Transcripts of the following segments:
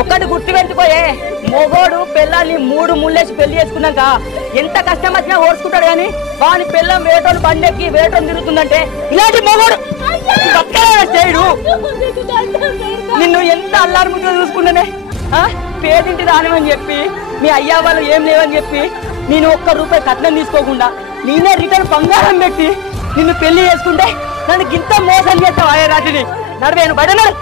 ఒక్కటి గుర్తు పెట్టుకోయే, మొగోడు పిల్లల్ని 3 ముళ్ళేసి పెళ్లి చేసుకున్నాక ఎంత కష్టం వచ్చినా ఓర్చుకుంటాడు కానీ వాని పిల్లం వేటోడు బండెక్కి వేటోడు తిరుగుతుందంటే ఇలాంటి మొగోడు చేయడు. నిన్ను ఎంత అల్లారుముద్దుగా చూసుకున్నానే, పేదింటి దానమని చెప్పి మీ అయ్యా వాళ్ళు ఏం లేవని చెప్పి నేను ₹1 కట్నం తీసుకోకుండా నేనే రిటర్న్ బంగారం పెట్టి నిన్ను పెళ్లి చేసుకుంటే నన్ను ఇంత మోసం చేస్తావు. అయ్యే రాత్రిని నడివేను బయట నడు.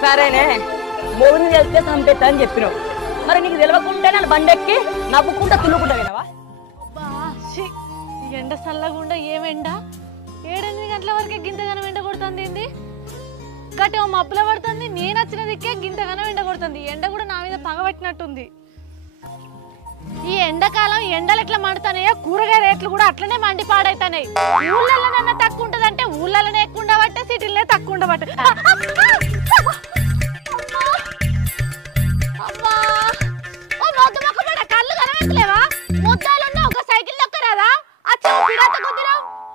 సరేనే, మొగుడిని తెలిస్తే చంపేస్తా అని చెప్పినావు, మరి నీకు తెలియకుండా నన్ను బండెక్కి నవ్వుకుంటా తుల్లుకుంటా వినవా? ఎండ చల్లగుండా ఏమెండ 7-8 గంటల వరకే గింతగానం ఎండ కొడుతుంది. ఏంది గట్టి మబ్బుల పడుతుంది, నేను వచ్చిన దిక్కే గింతగానం ఎండ కొడుతుంది. ఎండ కూడా నా మీద పగబట్టినట్టుంది. ఈ ఎండాకాలం ఎండలు ఎట్లా మండుతానయో కూరగాయ రేట్లు కూడా అట్లనే మండి పాడైతాయి. ఊళ్ళలోనన్నా తక్కువ ఉంటదంటే ఊళ్ళలోనే ఎక్కువ ఉండబట్టే, సిటీలనే తక్కువ ఉండబట్టే. కళ్ళు కనవట్లేవా? ముద్దాలున్నా ఒక సైకిల్ దొక్కరాదా?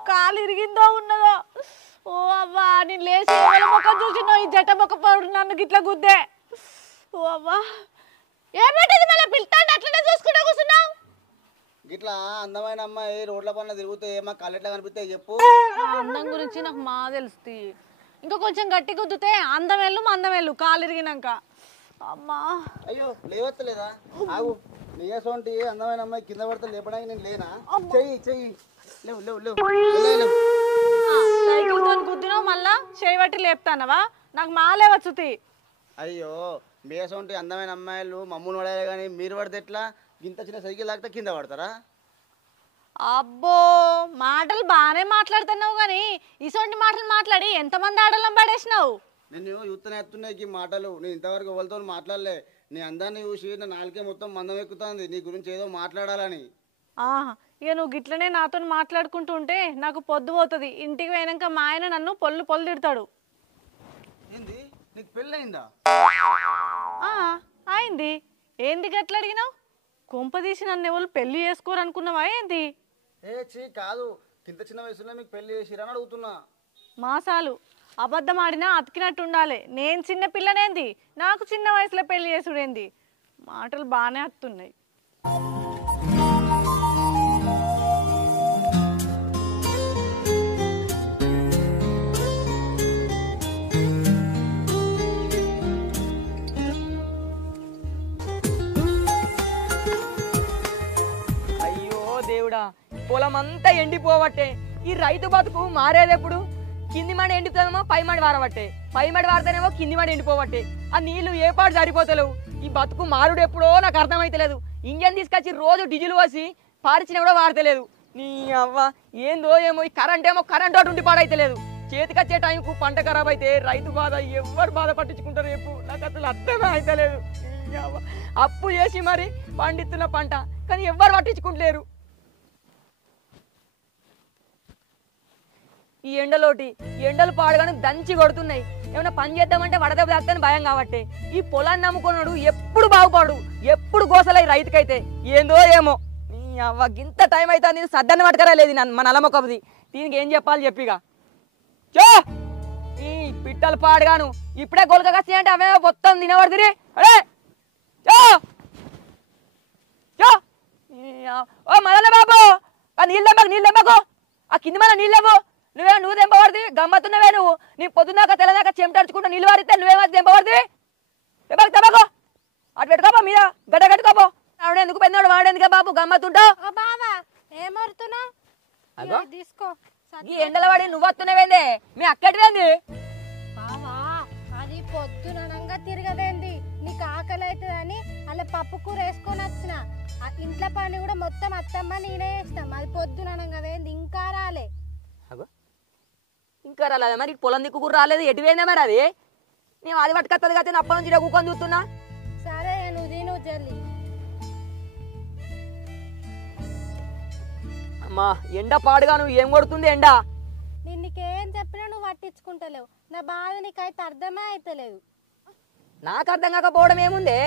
కాలు ఇరిగిందో ఉన్నదో. ఓ అవ్వా, నేను లేచి మొక్క చూసినో ఈ జట మొక్క పడు నన్ను గిట్ల గుద్దే. ఓ అవ్వా, ఏమిటిది మళ్ళీ పిలుతాండి అట్లనే చూసుకుంటూ కూర్చున్నావు? గిట్లా అందమైన అమ్మాయి రోడ్ల పైన తిరుగుతే మా కళ్ళు ఎట్లా కనిపిస్తాయి చెప్పు? అందం గురించి నాకు మా తెలుస్తుంది. ఇంకా కొంచెం గట్టి గుద్దుతే అందమెళ్ళు మందమెళ్ళు కాలు ఇరిగినాక. అమ్మా అయ్యో లేవత్తలేదా? ఆగు, నీసోంటి అందమైన అమ్మాయి కింద పడితే లేపడానికి నేను లేనా? చెయ్యి చెయ్యి, లేవు లేవు లేవు. సైకిల్ తో గుద్దినావు మళ్ళా చేయబట్టి లేపుతానవా? నాకు మాలే వచ్చుతి. అయ్యో మీసోంటి అందమైన అమ్మాయిలు మమ్మల్ని పడాలి కానీ మీరు పడితే ఎట్లా? ఇంత చిన్న సైకిల్ తాకితే కింద పడతారా? అబ్బో, మాటలు బాగానే మాట్లాడుతున్నావు కానీ ఇసొంటి మాటలు మాట్లాడి ఎంతమంది ఆడలం పడేసినావు? నేను యూత్తనే ఎత్తున్నాయి ఈ మాటలు. నేను ఇంతవరకు ఎవరితో మాట్లాడలే. నీ అందాన్ని చూసి నా నాలుకే మొత్తం మందం ఎక్కుతుంది నీ గురించి ఏదో మాట్లాడాలని. ఇక నువ్వు గిట్లనే నాతో మాట్లాడుకుంటూ ఉంటే నాకు పొద్దు పోతుంది. ఇంటికి పోయినాక మా ఆయన నన్ను పొల్లు తిడతాడు. ఏంది, నీకు పెళ్ళయిందా? అయింది. ఏంది గట్ల అడిగినావు? కొంపదీసి నన్ను ఎవరు పెళ్లి చేసుకోరనుకున్నావా ఏంది? కాదు, ఇంత చిన్న వయసులో మీకు పెళ్లి చేసిరని అడుగుతున్నా. మాసాలు అబద్ధం ఆడినా అతికినట్టు ఉండాలి. నేను చిన్న పిల్లనేంది, నాకు చిన్న వయసులో పెళ్లి చేసుడేంది? మాటలు బాగానే వస్తున్నాయి. దేవుడా, పొలం అంతా ఎండిపోవట్టే. ఈ రైతు బతుకు మారేదెప్పుడు? కింది మడి ఎండిపోతామో పై మడి వారబట్టే, పై మడి వారితేనేమో కింది మడి ఎండిపోవట్టే. ఆ నీళ్లు ఏ పాటు సరిపోతలేవు. ఈ బతుకు మారుడు ఎప్పుడో నాకు అర్థమైతలేదు. ఇంజన్ తీసుకొచ్చి రోజు డీజిల్ పోసి పారిచినా కూడా వాడతలేదు. నీ అవ్వ ఏందో ఏమో. ఈ కరెంట్ ఏమో కరెంట్ ఒకటి ఉండి పాడైతలేదు. చేతికొచ్చే టైంకు పంట ఖరాబ్ అయితే రైతు బాధ ఎవరు బాధ పట్టించుకుంటారు చెప్పు? నాకు అసలు అర్థమే అయితలేదు. అప్పు చేసి మరి పండిస్తున్న పంట కానీ ఎవ్వరు పట్టించుకుంటలేరు. ఈ ఎండలు పాడుగానే దంచి కొడుతున్నాయి. ఏమైనా పని చేద్దామంటే వడదెబ్బ తాకుతాని భయం కాబట్టి ఈ పొలాన్ని నమ్ముకున్నాడు ఎప్పుడు బాగుపడు, ఎప్పుడు గోసలై రైతుకైతే ఏందో ఏమో. ఇంత టైం అయితే నేను సద్దన్న పట్టుకరా లేదు మన నల్లమొక్కది. దీనికి ఏం చెప్పాలి చెప్పిగా? చో ఈ పిట్టలు పాడుగాను ఇప్పుడే గొలక కసి అంటే అవే మొత్తం తినబడుతుంది. అడే చో చో ఓ మరల బాబు, ఆ నీళ్ళెంబకు ఆ కింది మన నీళ్ళెవ్వు. నువ్వు తెంపబడితే గమ్మత్తున్నవే. నువ్వు నీ పొద్దున్నాక తెల్లదాకా చెమటడుచుకుంటూ నీళ్ళు వారితే నువ్వేమో తెంపబడితే తెంపకు అటు పెట్టుకోపో మీద గడ్డ కట్టుకోపో. ఆవిడ ఎందుకు పెద్దవాడు వాడేందుక బాబు గమ్మత్తుంటావు? తీసుకో. ఈ ఎండల వాడి నువ్వు వస్తున్నావేంది? మీ అక్కడివేంది? అది పొద్దుననంగా తిరగదేంది, నీకు ఆకలి అవుతుందని అలా పప్పు కూర వేసుకొని వచ్చిన. ఇంట్లో పని కూడా మొత్తం అత్తమ్మ నేనే చేస్తాం. అది పొద్దుననంగాదేంది ఇంకా రాలే. ఇంకా రాలేదా మరి? పొలం దిక్కు కూడా రాలేదు. ఎటువైందా మరి? అది నేను అది పట్టుకొస్తుంది కదా, అప్పటి నుంచి కూకొని చూస్తున్నా. సరే నువ్వు జల్లి. అమ్మా ఎండ పాడుగా నువ్వు ఏం కొడుతుంది ఎండ? నేను నీకేం చెప్పినా నువ్వు పట్టించుకుంటలేవు. నా బాధ నీకైతే అర్థమే అయితలేదు. నాకు అర్థం కాకపోవడం ఏముందే,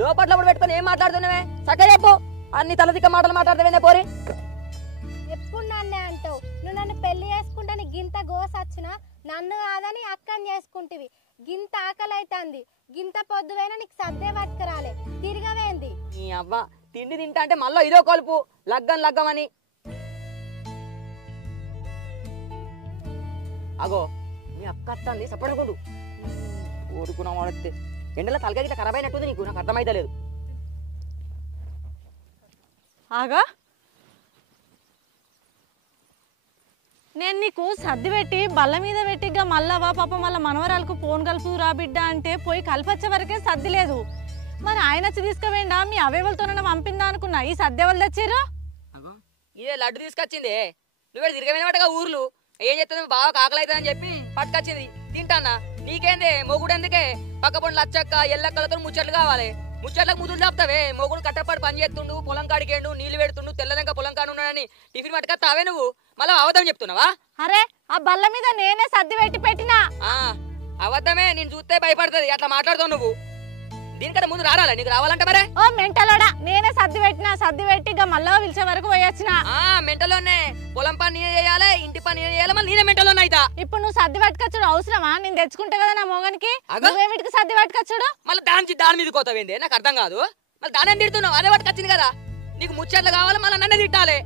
లోపట్ల కూడా పెట్టుకొని ఏం మాట్లాడుతున్నావే? చక్కగా చెప్పు. అన్ని తలదిక్క మాటలు మాట్లాడతావేందే పోరి? ఎప్పుడు నన్నే అంటావు. నువ్వు నన్ను పెళ్లి చేసుకుంటా నీకు గింత గోస వచ్చినా నన్ను కాదని అక్కని చేసుకుంటివి. గింత ఆకలి అవుతుంది, గింత పొద్దువైనా నీకు సర్దే పట్టుకురాలే. తిరగవేంది నీ అవ్వ తిండి తింటా అంటే మళ్ళీ ఇదో కలుపు లగ్గం అని. అగో నీ అక్క వస్తుంది సపడకుండు. ఊరుకున్నా వాడితే ఎండలో తలకాయ గిట్ల ఖరాబ్ అయినట్టుంది నీకు, నాకు అర్థమైతలేదు. ఆగా నేను నీకు సర్ది పెట్టి బల్ల మీద పెట్టిగా మళ్ళవా పాప మళ్ళీ మనవరాలకు ఫోన్ కలుపు రా బిడ్డ అంటే పోయి కలిపొచ్చే వరకే సర్ది లేదు. మరి ఆయన వచ్చి తీసుకువేండా మీ అవేవలతోనన్నా పంపిందా అనుకున్నా. ఈ సర్ది ఎవరు తెచ్చారు? ఇదే లడ్డు తీసుకొచ్చిందే. నువ్వే తిరగమైనట్టుగా ఊర్లు ఏం చెప్తుంది, బాగా ఆకలి అవుతుందని చెప్పి పట్టుకొచ్చింది తింటానా. నీకేందే మొగుడు ఎందుకే పక్క పండు లచ్చక్క ఎల్లక్కలతో ముచ్చట్లు కావాలి. ముచ్చట్లకు ముదురు చెప్తావే. మొగుడు కట్టపాటు పని చేస్తుండు, పొలం కాడికేండు, నీళ్లు పెడుతుండు, తెల్లదంక పొలం కాడు ఉన్నాడని టిఫిన్ పట్టుకొస్తావే నువ్వు. మళ్ళీ అవద్దం చెప్తున్నావా? అరే ఆ బల్ల మీద నేనే సర్ది పెట్టి పెట్టినా. అవద్దమే, నేను చూస్తే భయపడుతుంది అట్లా మాట్లాడుతావు నువ్వు. దీనికంటే ముందు రారాలా నీకు? రావాలంటే మరే ఓ మెంటలోడా, నేనే సర్ది పెట్టినా. సర్ది పెట్టి ఇక మళ్ళా పిలిచే వరకు పోయొచ్చిన. మెంటలోనే పొలం పని నేనే చేయాలి, ఇంటి పని నేనే చేయాలి, మళ్ళీ నేనే మెంటలోనే అయితా. ఇప్పుడు నువ్వు సర్ది పట్టుకొచ్చుడు అవసరమా? నేను తెచ్చుకుంటా కదా నా మొగనికి. నువ్వేమిటికి సర్ది పట్టుకొచ్చుడు? మళ్ళీ దాని మీద కోతావేంది? నాకు అర్థం కాదు. మళ్ళీ దాని తిడుతున్నావు, అదే పట్టుకొచ్చింది కదా. నీకు ముచ్చట్లు కావాలి, మళ్ళీ నన్నే తిట్టాలి.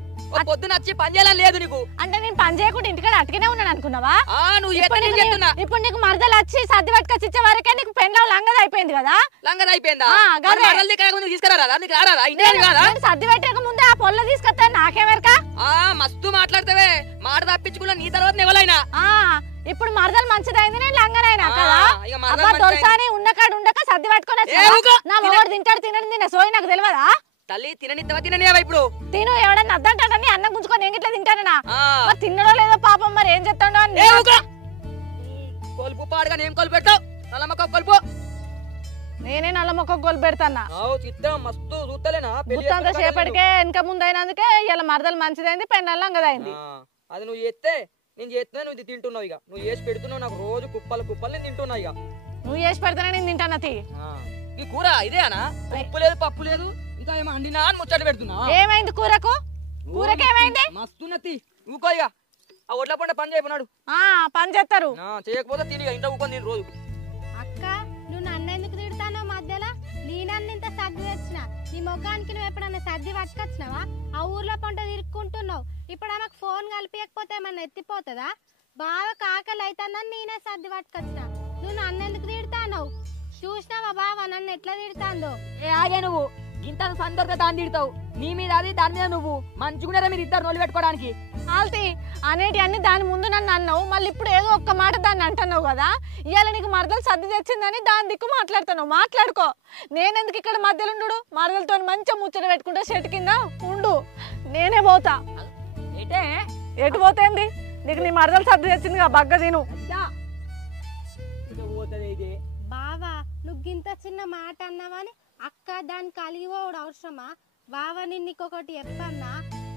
పొద్దున వచ్చి పని చేయాలని లేదు నీకు. అంటే నేను పని చేయకుండా ఇంటికాడ అటుకనే ఉన్నాను అనుకున్నావా? నువ్వు ఇప్పుడు నీకు మరదలు వచ్చి సర్ది పట్టుకొచ్చి ఇచ్చే వరకే నీకు పెండ్లం లంగది అయిపోయింది కదా. లంగది అయిపోయిందా? తీసుకురా. సర్ది పెట్టక ముందే ఆ పొల్ల తీసుకొస్తా నాకేమెరక. మస్తు మాట్లాడతావే, మాట తప్పించుకున్నా నీ తర్వాత ఎవరైనా. ఇప్పుడు మరదలు మంచిదైంది, నేను లంగనైనా కదా. దొరసాని ఉన్నకాడు ఉండక సర్ది పట్టుకొని నా మొగడు తింటాడు తినని సోయి నాకు తెలియదా? తల్లి తిననిస్తావా? తిననివా? ఇప్పుడు తిను. ఎవడన్నా అద్దంటాడని అన్నం గుంజుకొని నేను ఇట్లా తింటానా? తిన్నడో లేదో పాపం, మరి ఏం చెప్తాడో అని. కొలుపు పాడుగా ఏం కొలుపు పెట్టావు? నల్లమ్మక కొలుపు. నేనే నల్ల మొక్క గోలు పెడతానా. మస్తు చూస్తలేనా? గుత్తంత సేపటికే వెనక ముందైనందుకే ఇలా మరదలు మంచిదైంది, పెన్నెల లంగదైంది. అది నువ్వు చేస్తే నేను చేస్తే నువ్వు తింటున్నావు. ఇక నువ్వు చేసి పెడుతున్నావు నాకు రోజు కుప్పలు నేను తింటున్నా. ఇక నువ్వు చేసి పెడతానే నేను తింటానా. ఈ కూర ఇదే అనా? ఉప్పు లేదు పప్పు లేదు, ఇంకా ఏమో అండినా అని ముచ్చట పెడుతున్నా. ఏమైంది కూరకు? కూరకేమైంది? మస్తున్నతి ఊకో. ఇక ఆ ఒడ్ల పంట పని చేయకున్నాడు. పని చేస్తారు, చేయకపోతే తిని ఇంట్లో ఊకొని తిని రోజు. అక్క నువ్వు నన్ను ఎందుకు తిడతానో మధ్యలో? నేనన్ను ఇంత సర్ది తెచ్చిన నీ ముఖానికి నువ్వు ఎప్పుడన్నా సర్ది పట్టుకొచ్చినావా? ఆ ఊర్లో పంట తిరుక్కుంటున్నావు. ఇప్పుడు ఆమెకు ఫోన్ కలిపియకపోతే ఏమన్నా ఎత్తిపోతుందా? బాగా కాకలి అవుతుందని నేనే సర్ది పట్టుకొచ్చిన. నువ్వు నన్ను ఎందుకు తిడతాను? చూసినావా బావా నన్ను ఎట్లా తిడతాందో? ఆగే నువ్వు ఇంత సందర్భంగా దాన్ని తిడతావు. నీ మీద అది దాని మీద నువ్వు మంచిగున్నారా మీరు ఇద్దరు నోళ్ళు పెట్టుకోవడానికి? ఆల్తి అనేటి అన్ని దాని ముందు నన్ను అన్నావు, మళ్ళీ ఇప్పుడు ఏదో ఒక్క మాట దాన్ని అంటున్నావు కదా. ఇవాళ నీకు మరదలు సర్ది తెచ్చిందని దాని దిక్కు మాట్లాడుతున్నావు. మాట్లాడుకో. నేనెందుకు ఇక్కడ మధ్యలో ఉండు? మరదలతో మంచిగా ముచ్చట పెట్టుకుంటే చెట్టు కింద ఉండు. నేనే పోతా. ఎటు పోతేంది? నీకు నీ మరదలు సర్ది తెచ్చింది కదా, బగ్గ తిను. బావా నువ్వు గింత చిన్న మాట అన్నావని అక్క దాన్ని కలిగిపోవడం అవసరమా? బావా నేను నీకొకటి చెప్పన్నా,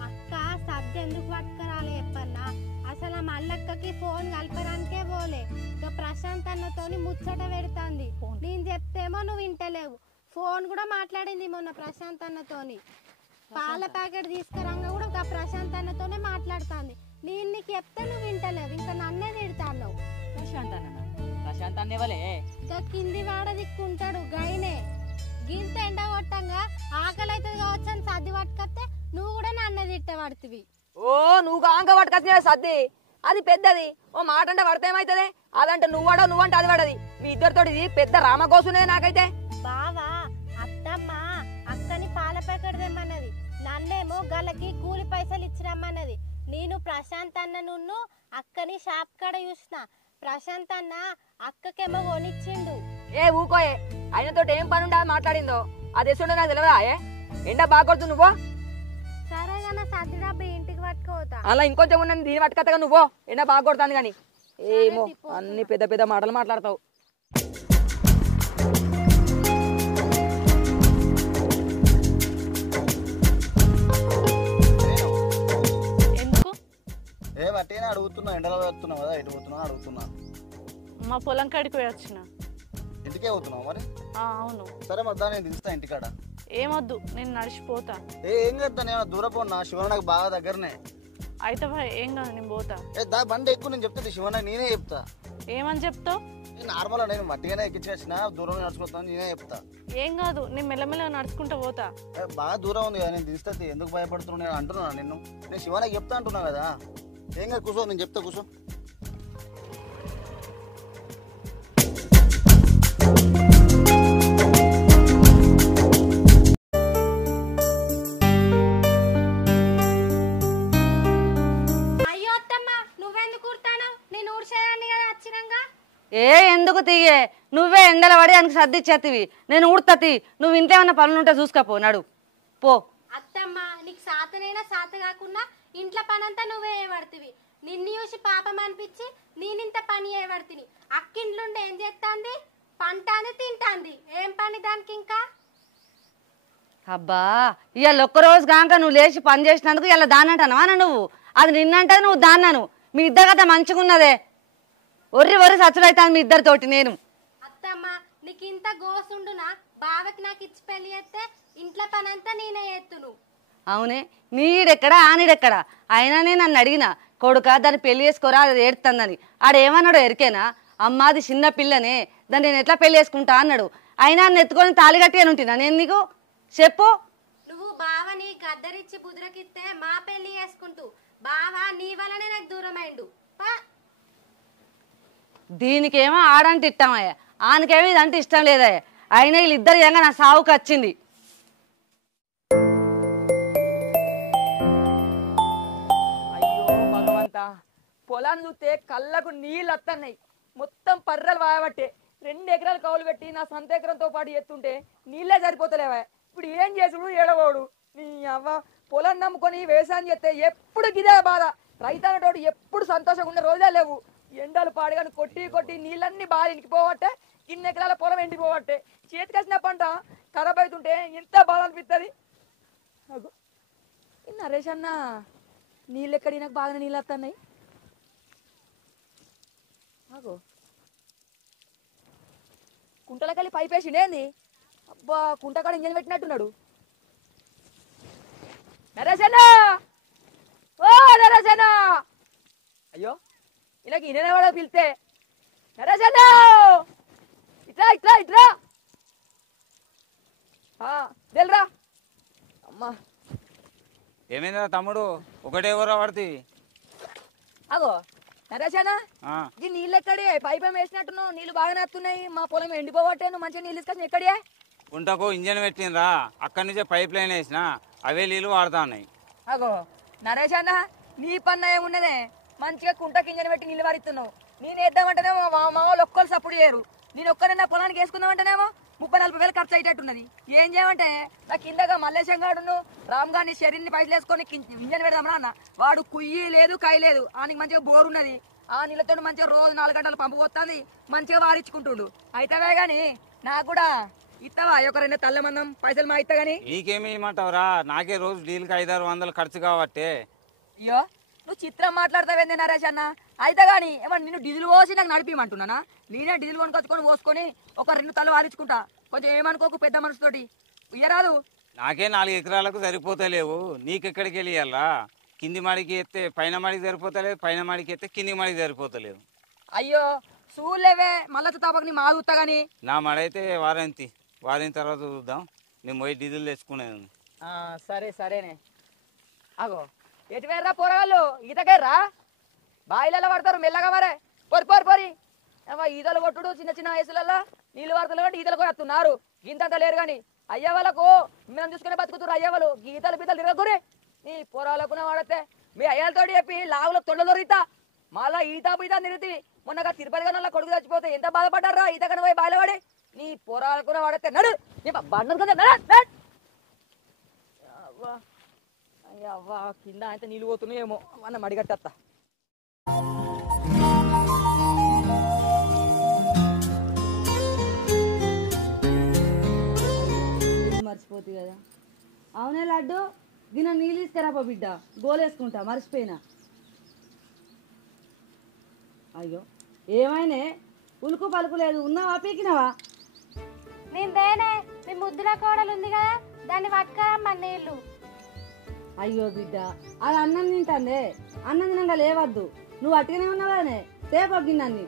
అక్క సర్ది ఎందుకు పట్టుకురాలే చెప్పన్నా? అసలు ఆ మల్లక్కకి ఫోన్ కలపడానికే పోలే. ఇక ప్రశాంత్ అన్నతోని ముచ్చట పెడుతుంది. నేను చెప్తేమో నువ్వు వింటలేవు. ఫోన్ కూడా మాట్లాడింది మొన్న ప్రశాంత్ అన్నతోని. పాల ప్యాకెట్ తీసుకురాగా కూడా ఒక ప్రశాంత్ అన్నతోనే మాట్లాడుతుంది. నేను నీకు చెప్తే నువ్వు వింటలేవు, ఇంకా నన్నే తిడతాను. ప్రశాంత్ అన్నేవాలే ఇక కింది వాడ దిక్కుంటాడు గైనే. గింత ఎండ కొట్టంగా ఆకలి అవుతుంది కావచ్చు అని సర్ది పట్టుకొస్తే నువ్వు కూడా నన్నే తిట్టబడుతుంది. నువ్వు కాంక పట్టుకొచ్చిన సర్ది అది పెద్దది. ఓ మాట అంటే పడితే ఏమైతుంది? అదంటే నువ్వాడో నువ్వంటే అది పడది. మీ ఇద్దరితో ఇది పెద్ద రామకోసునే. నాకైతే బావా అత్తమ్మ అక్కని పాల ప్యాకెట్ తెమ్మన్నది, నన్నేమో గల్లకి కూలి పైసలు ఇచ్చిరమ్మన్నది. నేను ప్రశాంత్ అన్న నున్ను అక్కని షాప్ కాడ చూసిన. ప్రశాంత్ అన్న అక్కకేమో కొనిచ్చిండు. ఊకోయే ఆయనతో ఏం పని ఉండే మాట్లాడిందో అది ఎసుండో నాకు తెలియదా? ఎండ బాగా కొడుతుంది నువ్వు. సరేగా నా సర్ది డబ్బు ఇంటికి పట్టుకోతా. అలా ఇంకొంచెం ఉన్నది దీని పట్టుకత్తగా నువ్వు. ఎండ బాగా కొడుతుంది కానీ ఏమో అన్ని పెద్ద పెద్ద మాటలు మాట్లాడతావు. ఎందుకు ఏ బట్టినే అడుగుతున్నా, ఎండలో పోతున్నావు కదా, ఎటు పోతున్నావు అడుగుతున్నా. మా పొలం కాడికి పోయి వచ్చిన. ఇంటికే పోతున్నావు మరి? అవును. సరే మద్దా నేను దిగుతా ఇంటికాడ. ఏమొద్దు, నేను నడిచిపోతా. ఏం చేస్తా, నేను దూరం పోన్నా, శివన నాకు బాగా దగ్గరనే. అయితే ఏం కాదు, నేను పోతా. దా బండి ఎక్కువ, నేను చెప్తా శివన, నేనే చెప్తా. ఏమని చెప్తావు? నార్మల్ నేను మట్టిగానే ఎక్కించేసిన, దూరం నడుచుకుంటాను, నేనే చెప్తా. ఏం కాదు, నేను మెల్లమెల్లగా నడుచుకుంటూ పోతా. బాగా దూరం ఉంది కదా, నేను దిగుతుంది, ఎందుకు భయపడుతున్నావు నేను అంటున్నా నిన్ను. నేను శివనకి చెప్తా అంటున్నా కదా. ఏం కాదు కూర్చో, నేను చెప్తా కూర్చో. అయ్యో అత్తమ్మ, నువ్వెందుకు కుడతాను? నేను ఊడ్చేదాన్ని కదా వచ్చినాక. ఎందుకు తీయే, నువ్వే ఎండల పడి దానికి సర్దిచ్చేతివి, నేను ఊడుతతి. నువ్వు ఇంతేమన్నా పనులుంటే చూసుకోపో, నడు పో. అత్తమ్మ, నీకు సాతనైనా సాత కాకుండా ఇంట్లో పనంతా నువ్వే చేయబడుతుంది. నిన్ను చూసి పాపం అనిపించి నేనింత పని చేయబడుతుంది. అక్కింట్లుండి ఏం చేస్తాంది? పంటాంది, తింటాంది. ఏం పని దానికి ఇంకా? అబ్బా, ఇవాళ ఒక్కరోజు కాక నువ్వు లేచి పని చేసినందుకు ఇలా దాన్ని అంటానవా నువ్వు? అది నిన్నంటే నువ్వు దాన్నాను. మీ ఇద్దరు కదా మంచిగా ఉన్నదే. ఒర్రి ఒర్రి సచ్చుడైతాను మీ ఇద్దరితోటి. నేను అత్తమ్మ, నీకు ఇంత గోసుండునా? బావకి నాకు ఇచ్చి పెళ్లి చేస్తే ఇంట్లో పనంతా నేనే చేస్తును. అవునే, నీడెక్కడా ఆనిడెక్కడా? అయినానే నన్ను అడిగిన కొడుక దాన్ని పెళ్లి చేసుకోరా, అది ఏడుతుందని. ఆడేమన్నాడు ఎరికేనా? అమ్మ అది చిన్న పిల్లనే, దాన్ని నేను ఎట్లా పెళ్లి చేసుకుంటా అన్నాడు. అయినా నన్ను ఎత్తుకొని తాళి కట్టి అని ఉంటున్నా నేను. నీకు చెప్పు. నువ్వు బావని గద్దరిచ్చి బుద్రకిస్తే మా పెళ్లి చేసుకుంటూ బావ నీ వల్లనే నాకు దూరమైండు. దీనికేమో ఆడంటే ఇష్టమయ్యా, ఆనకేమో ఇదంటే ఇష్టం లేదయ్యా. అయినా వీళ్ళిద్దరు ఏమో నా సావుకు వచ్చింది. అయ్యో భగవంతా, పొలాన్ని చూస్తే కళ్ళకు నీళ్ళు వస్తున్నాయి. మొత్తం పర్రలు వాయబట్టే 2 ఎకరాలు కౌలు పెట్టి నా సొంత ఎకరంతో పాటు ఎత్తుంటే నీళ్ళే సరిపోతలేవా. ఇప్పుడు ఏం చేసుడు, ఏడవోడు. నీ అవ్వ పొలం నమ్ముకొని వ్యవసాయం చేస్తే ఎప్పుడు గిదే బాధ. రైతు అనేటోడు ఎప్పుడు సంతోషంగా ఉన్న రోజే లేవు. ఎండలు పాడుగాని కొట్టి కొట్టి నీళ్ళన్నీ బాగా ఇంకిపోవట్టే, 2 ఎకరాల పొలం ఎండిపోవట్టే. చేతికొచ్చిన పంట ఖరాబ్ అవుతుంటే ఎంత బాధ అనిపిస్తుంది. నరేష్ అన్న, నీళ్ళు ఎక్కడి నాకు బాగానే నీళ్ళు వస్తున్నాయి. ఆగో, కుంటలకెళ్ళి పైప్ వేసిండేంది? అబ్బా, కుంటకాడ ఇంజన్ పెట్టినట్టున్నాడు. నరేష్ అన్న, ఓ నరేష్ అన్న. అయ్యో, ఇలాగ ఈయన వాడ పిలిస్తే, నరేష్ అన్న ఇట్రా ఇట్రా ఇట్రా, వెళ్ళరా. అమ్మా, ఏమైందా తమ్ముడు, ఒకటే ఊర పడుతుంది? అగో నరేష్ అన్న, ఈ నీళ్ళు ఎక్కడే? పైప్ ఏం వేసినట్టున్నావు, నీళ్ళు బాగానే వస్తున్నాయి. మా పొలం ఎండిపోవట్టే, నువ్వు మంచిగా నీళ్ళు తీసుకొచ్చి ఎక్కడే? కుంటకు ఇంజన్ పెట్టినరా, అక్కడి నుంచే పైప్ లైన్ వేసిన, అవే నీళ్ళు వాడుతా ఉన్నాయి. అగో నరేష్ అన్న, నీ పన్న ఏమున్నదే? మంచిగా కుంటకి ఇంజన్ పెట్టి నీళ్ళు వారిస్తున్నావు. నేను వేద్దామంటేనేమో మా వాళ్ళు ఒక్కరు సపోర్ట్ చేయరు. నేను ఒక్కరైనా పొలానికి వేసుకుందామంటేనేమో 30-40 వేలు ఖర్చు అయ్యేటట్టున్నది. ఏం చేయమంటే నా కిందగా మల్లేశం గాడును రామ్ గారిని శరీర్ని పైసలు వేసుకొని ఇంజన్ పెడదామరా అన్న. వాడు కుయ్యి లేదు, కాయ లేదు, ఆయనకి మంచిగా బోరు ఉన్నది. ఆ నీళ్ళతో మంచిగా రోజు 4 గంటలు పంపు పోతుంది, మంచిగా వారించుకుంటుండు. అయితేవే గాని నాకు కూడా ఇస్తావా? ఒక 2 తల్లమందం పైసలు మా ఇస్తా గానీ. నీకేమి ఇమ్మంటావురా? నాకే రోజు డీల్కి 500-600 ఖర్చు కాబట్టి. అయ్యో, నువ్వు చిత్రం మాట్లాడతావేంది నరేష్ అన్న? అయితే గాని ఏమన్నా నిన్ను డీజిల్ పోసి నాకు నడిపిమంటున్నానా? నేనే డీజిల్ కొనుకొచ్చుకొని పోసుకొని ఒక 2 తల్లు వారించుకుంటా. కొంచెం ఏమనుకోకు, పెద్ద మనసుతోటి ఇయ్యరాదు. నాకే 4 ఎకరాలకు సరిపోతలేవు, నీకెక్కడికి వెళ్ళియాలా? కింది మాడికి ఎత్తే పైన మాడికి సరిపోతలేదు, పైన మాడికి ఎత్తే కింది మాడికి సరిపోతలేవు. అయ్యో చూడలేవే, మళ్ళీ తాపకు నీ మాది ఉత్తా గాని. నా మడైతే వారం తర్వాత చూద్దాం. నేను పోయి డీజిల్ తెచ్చుకునేది. సరే సరేనే. అగో ఎటు వేర్రా పోరగాళ్ళు, ఈతకేర్రా? బాయిలలో పడతారు మెల్లగా మరే. పోరి ఈతలు కొట్టుడు చిన్న చిన్న వయసులలో నీళ్ళు వాడుతులు కాబట్టి ఈతలు కూడా వస్తున్నారు. ఇంతంత లేరు కానీ అయ్యే వాళ్ళకు మేము చూసుకునే బతుకుతున్నారు. అయ్యే వాళ్ళు గీతలు బీతలు తిరగకురే. నీ పొరాలకునే వాడితే మీ అయ్యాలతో చెప్పి లావులో తొండలు దొరికితా మళ్ళా ఈత బీత తిరిగి మొన్నగా తిరుపతి గల కొడుకు చచ్చిపోతే ఎంత బాధపడ్డారా ఈత కన్నా పోయి బాయిల పడి. నీ పొరాలకునే వాడితే నడు బండలు కదా అవ్వా కింద అయితే నీళ్ళు పోతున్నాయేమో అన్న మడిగట్టత్తా. మర్చిపోతుంది కదా. అవునే లడ్డు, దీని నీళ్ళు తీసుకురాపో బిడ్డ, గోలేసుకుంటా మర్చిపోయినా. అయ్యో ఏమైనా ఉలుకు పలుకు లేదు, ఉన్నావా పీకినావా? నేను తేనే, మీ ముద్దుల కోడలు ఉంది కదా దాన్ని పట్టుకరమ్మా నీళ్ళు. అయ్యో బిడ్డ, అది అన్నం తింటాందే, అన్నం తినంగా లేవద్దు. నువ్వు అట్టుగానే ఉన్నావానే, తేపగ్గిందన్ని.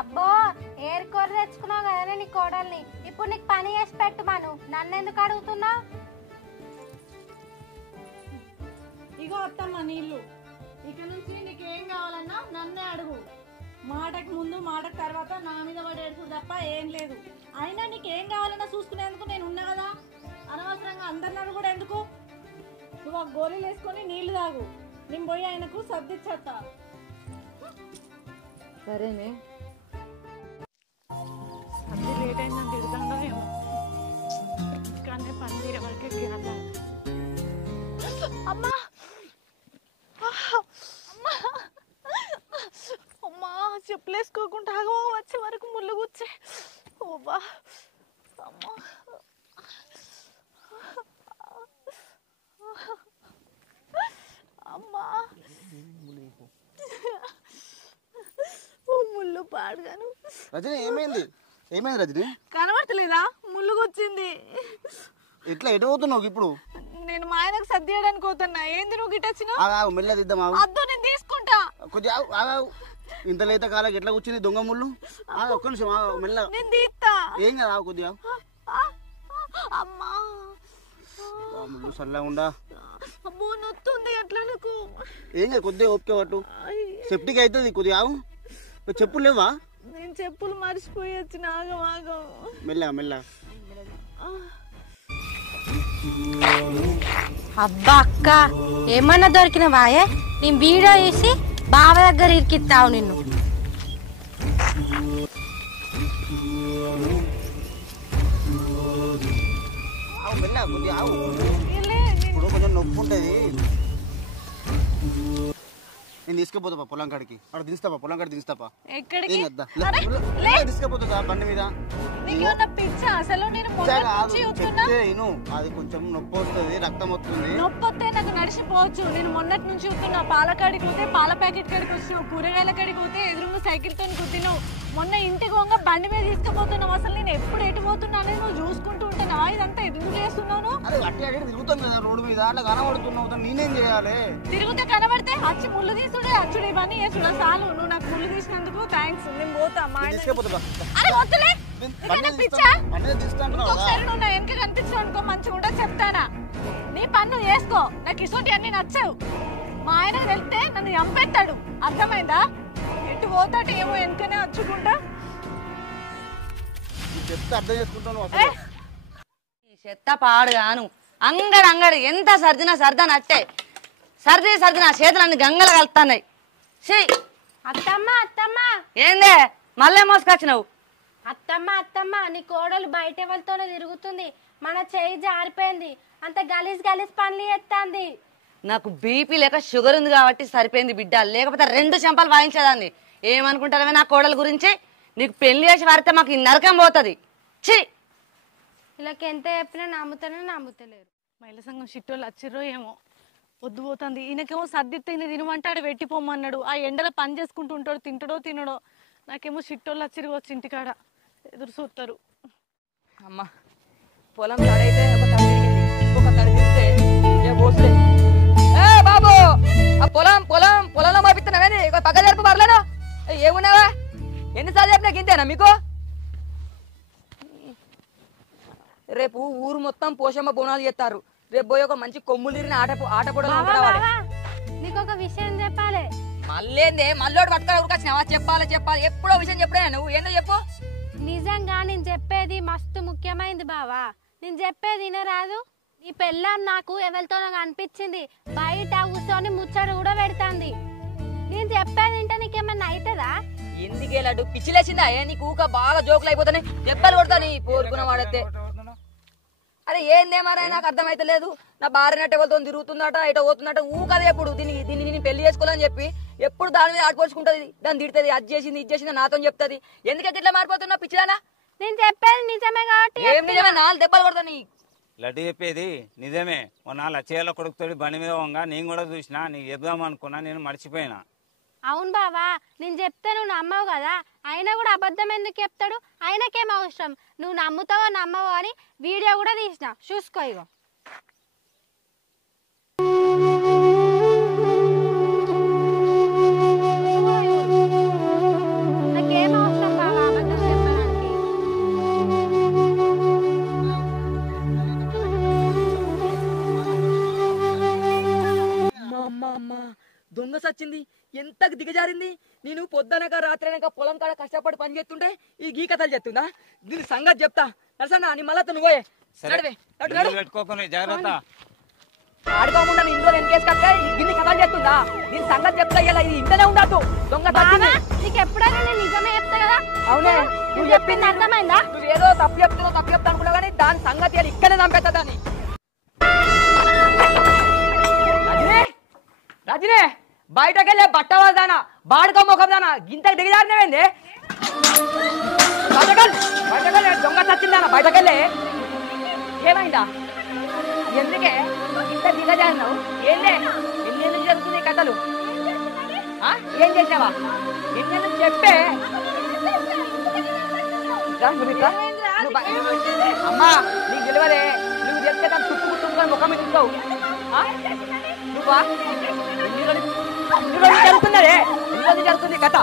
అబ్బో ఏరుకోర తెచ్చుకున్నావు కదనే నీ కోడల్ని, ఇప్పుడు నీకు పని చేసి పెట్టుమాను, నన్ను ఎందుకు అడుగుతున్నావు? ఇగో అత్తమ్మ నీళ్ళు. ఇక నుంచి నీకేం కావాలన్నా నన్నే అడుగు. మాటకు ముందు మాటకు తర్వాత నా మీద పడేడు తప్ప ఏం లేదు. అయినా నీకేం కావాలన్నా చూసుకునేందుకు నేను ఉన్నా కదా, అనవసరంగా అందరినాడు కూడా ఎందుకు? నువ్వు ఆ గోళీలు వేసుకొని నీళ్లు తాగు, నేను పోయి ఆయనకు సర్దిచ్చేస్తా. సరేనే. సర్ది లేట్ అయిందని తిడుతుందో ఏమో, కానీ పని తీరే వరకు అమ్మా అమ్మా అమ్మా చెప్పులేసుకోకుండా వచ్చే వరకు ముళ్ళు కూర్చే. ఓబా అమ్మా అమ్మా ముళ్ళు పాడుగాను. రజని ఏమైంది? ఏమైంది రజని? కనబడతలేదా? ముళ్ళు కూర్చింది. ఎట్లా ఎటు పోతున్నావు ఇప్పుడు? నేను మా ఆయనకు సర్దియడానికి పోతున్నా. ఏంది నువ్వు గిట్టొచ్చినా? మెల్ల దిద్దాం. అద్దు నేను తీసుకుంటా. కొద్దిగా ఇంత లేత కాలకి ఎట్లా కూర్చుంది దొంగ ముళ్ళు? ఒక్క నిమిషం మెల్ల. నేను తీస్తా. ఏం కదా కొద్దిగా అమ్మా ముళ్ళు చల్లగా ఉండా. అమ్మో నొత్తుంది అట్లా నాకు. ఏం కదా కొద్దిగా ఓపిక పట్టు, సెప్టిక్ అవుతుంది. కొద్దిగా చెప్పులు లేవా? నేను చెప్పులు మర్చిపోయి వచ్చిన. ఆగం మెల్ల మెల్ల. అబ్బా అక్క ఏమన్నా దొరికినవాయే? నేను వీడియో వేసి బావ దగ్గర ఇరికిస్తావు నిన్ను. మెల్ల కొద్దిగా ఇప్పుడు కొంచెం నొప్పి ఉంటుంది. నేను తీసుకుపోతా పొలం కాడికి, అక్కడ దిస్తాపా, పొలం కాడికి దిస్తాపా. ఎక్కడికి? తీసుకుపోతా బండి మీద. అసలు నేను అది కొంచెం నొప్పి వస్తుంది, రక్తం వస్తుంది. నొప్పి వస్తే నాకు నడిచిపోవచ్చు. నేను మొన్నటి నుంచి చూస్తున్నా. పాల కాడికి పోతే పాల ప్యాకెట్ కాడికి వచ్చినావు, కూరగాయల కాడికి పోతే ఎదురుగా సైకిల్ తో కుట్టినావు. మొన్న ఇంటికి పోగా బండి మీద తీసుకుపోతున్నావు. అసలు నేను ఎప్పుడు ఎటు పోతున్నానే నువ్వు చూసుకుంటూ ఉంటున్నావా? ఇదంతా ఎందుకు చేస్తున్నావు? తిరుగుతాం కదా రోడ్డు మీద, అట్లా కనబడుతున్నావు, నేనేం చేయాలి? తిరుగుతే కనబడితే వచ్చి ముళ్ళు తీసుడే అచ్చుడు ఇవన్నీ చేసుడా చాలు. నువ్వు నాకు ముళ్ళు తీసినందుకు థ్యాంక్స్. నేను పోతా. వెనక కనిపించావు అనుకో మంచిగా ఉండదు చెప్తానా. నీ పన్ను చేసుకో, నాకు ఇసోటి అన్ని నచ్చావు. మా ఆయన వెళ్తే నన్ను చంపేస్తాడు, అర్థమైందా? ఎటు పోతాడు ఏమో వెనకనే వచ్చుకుంటా. అర్థం చేసుకుంటాను. చెత్త పాడుగాను అంగడి ఎంత సర్దినా సర్దానట్టే. సర్ది నా చేతులన్నీ గంగలు కలుతున్నాయి. అత్తమ్మ అత్తమ్మ ఏందే మళ్ళీ మోసుకొచ్చినావు? అత్తమ్మ నీ కోడలు బయట వాళ్ళతోనే తిరుగుతుంది. మన చేయి జారిపోయింది, అంత గలీజ్ పనులు చేస్తాంది. నాకు బీపీ లేక షుగర్ ఉంది కాబట్టి సరిపోయింది బిడ్డ, లేకపోతే 2 చెంపలు వాయించేదాన్ని. ఏమనుకుంటారవే నా కోడల గురించి? నీకు పెళ్లి చేసి వారితే మాకు ఈ నరకం పోతుంది. ఛీ, వీళ్ళకి ఎంత చెప్పినా నమ్ముతలేరు. మహిళ సంఘం షిట్టోళ్ళు వచ్చిర్రో ఏమో. వద్దు పోతుంది. ఈయనకేమో సర్దిస్తే తినమంటాడు, వెట్టిపోమన్నాడు. ఆ ఎండలో పని చేసుకుంటూ ఉంటాడు, తింటాడో తినడో. నాకేమో షిట్టోళ్ళు వచ్చిరిగొచ్చి ఇంటికాడ ఎదురు చూస్తారు. అమ్మ పొలం తడైతే ఒక తడి తిరిగింది, ఇంకొక తడి తిరిగితే ఏ పోసులే. ఏ బాబు, ఆ పొలంలో మోపిస్తున్నావేంది? పక్క జరుపు పర్లేను. ఏమున్నావా? ఎన్నిసార్లు చెప్పినా గింతేనా మీకు? రేపు ఊరు మొత్తం పోషమ్మ బోనాలు చేస్తారు. రేపు పోయి ఒక మంచి కొమ్ములు తిరిగిన ఆట పొడలు. నీకు ఒక విషయం చెప్పాలి. మళ్ళీ మళ్ళోడు పట్టుకొని ఊరికొచ్చినావా? చెప్పాలి ఎప్పుడో విషయం చెప్పడా నువ్వు? ఏందో చెప్పు. నిజంగా నేను చెప్పేది మస్తు ముఖ్యమైనది బావా. నేను చెప్పేది వినరాదు. నీ పెళ్ళాం నాకు ఎవరితో అనిపించింది, బయట కూర్చొని ముచ్చడు కూడా పెడతాంది. నేను చెప్పేది వింటే నీకేమన్నా అవుతుందా? ఎందుకే లడ్డు పిచ్చిలేసిందా? నీకు ఊక బాగా జోకులు అయిపోతాయి, దెబ్బలు కొడతాను పోరుకున్న వాడైతే. అరే ఏందే మరే నాకు అర్థమైతలేదు. నా భార్య నట్టు ఎవరితో తిరుగుతుందట, ఇట పోతుందట. ఊకదే ఎప్పుడు దీన్ని పెళ్లి చేసుకోవాలని చెప్పి ఎప్పుడు దాని మీద ఆడుకోచుకుంటది, దాన్ని తిడుతుంది. అది చేసింది ఇది చేసింది నాతో చెప్తుంది. ఎందుకంటే ఇట్లా మారిపోతున్నా పిచ్చిదానా? నేను చెప్పేది నిజమే కాబట్టి. ఏం నిజమే? 4 దెబ్బలు కొడతాను. లడ్డు చెప్పేది నిజమే. మొన్న లచ్చయ్యలో కొడుకుతోడి బండి మీద పోగా నేను కూడా చూసినా, నీకు చెప్దాం అనుకున్నా, నేను మర్చిపోయినా. అవును బావా, నేను చెప్తే నువ్వు నమ్మవు కదా, అయినా కూడా అబద్ధం ఎందుకు చెప్తాడు? ఆయనకేం అవసరం, నువ్వు నమ్ముతావో నమ్మవో అని వీడియో కూడా తీసిన, చూసుకో ఇగో. నాకేం అవసరం బావా అబద్ధం చెప్పడానికి. అమ్మ దొంగ సచ్చింది, ఎంతకు దిగజారింది. నేను పొద్దునక రాత్రైనాక పొలం కాడ కష్టపడి పని చేస్తుంటే ఈ గీ కథలు చెప్తుందా? దీని సంగతి చెప్తా. నరసన్న నీ మళ్ళా నువ్వే పెట్టుకోకుండా జాగ్రత్త. ఆడుకోకుండా ఇంట్లో వెనకేసుకొస్తే గిన్ని కథలు చెప్తుందా? దీని సంగతి చెప్తా. ఇలా ఇది ఇంటనే ఉండద్దు. దొంగ నీకు ఎప్పుడైనా నేను నిజమే చెప్తా కదా. అవునే, నువ్వు చెప్పింది అర్థమైందా? నువ్వు ఏదో తప్పు చెప్తా అనుకున్నావు కానీ దాని సంగతి ఇక్కడే చంపేస్తా దాన్ని. రజనీ బయటకెళ్ళే బట్టవాళ్ళ దానా, బాడుకో ముఖం దానా, గింతకు దిగజారినవేంది? బయటకెళ్ళి దొంగ చచ్చిందానా, బయటకెళ్ళి. ఏమైందా? ఎందుకే ఇంత దిగజారినావు? ఏందే ఎన్ని జరుగుతుంది కథలు? ఏం చేసావా? ఎన్ని చెప్పే. అమ్మా నీకు తెలియదే, నువ్వు తెలిస్తే దాన్ని చుట్టుకుంటుకొని ముఖం మీద చూస్తావు. నువ్వా జరుగుతున్నదే, ఎన్ని జరుగుతుంది కథ?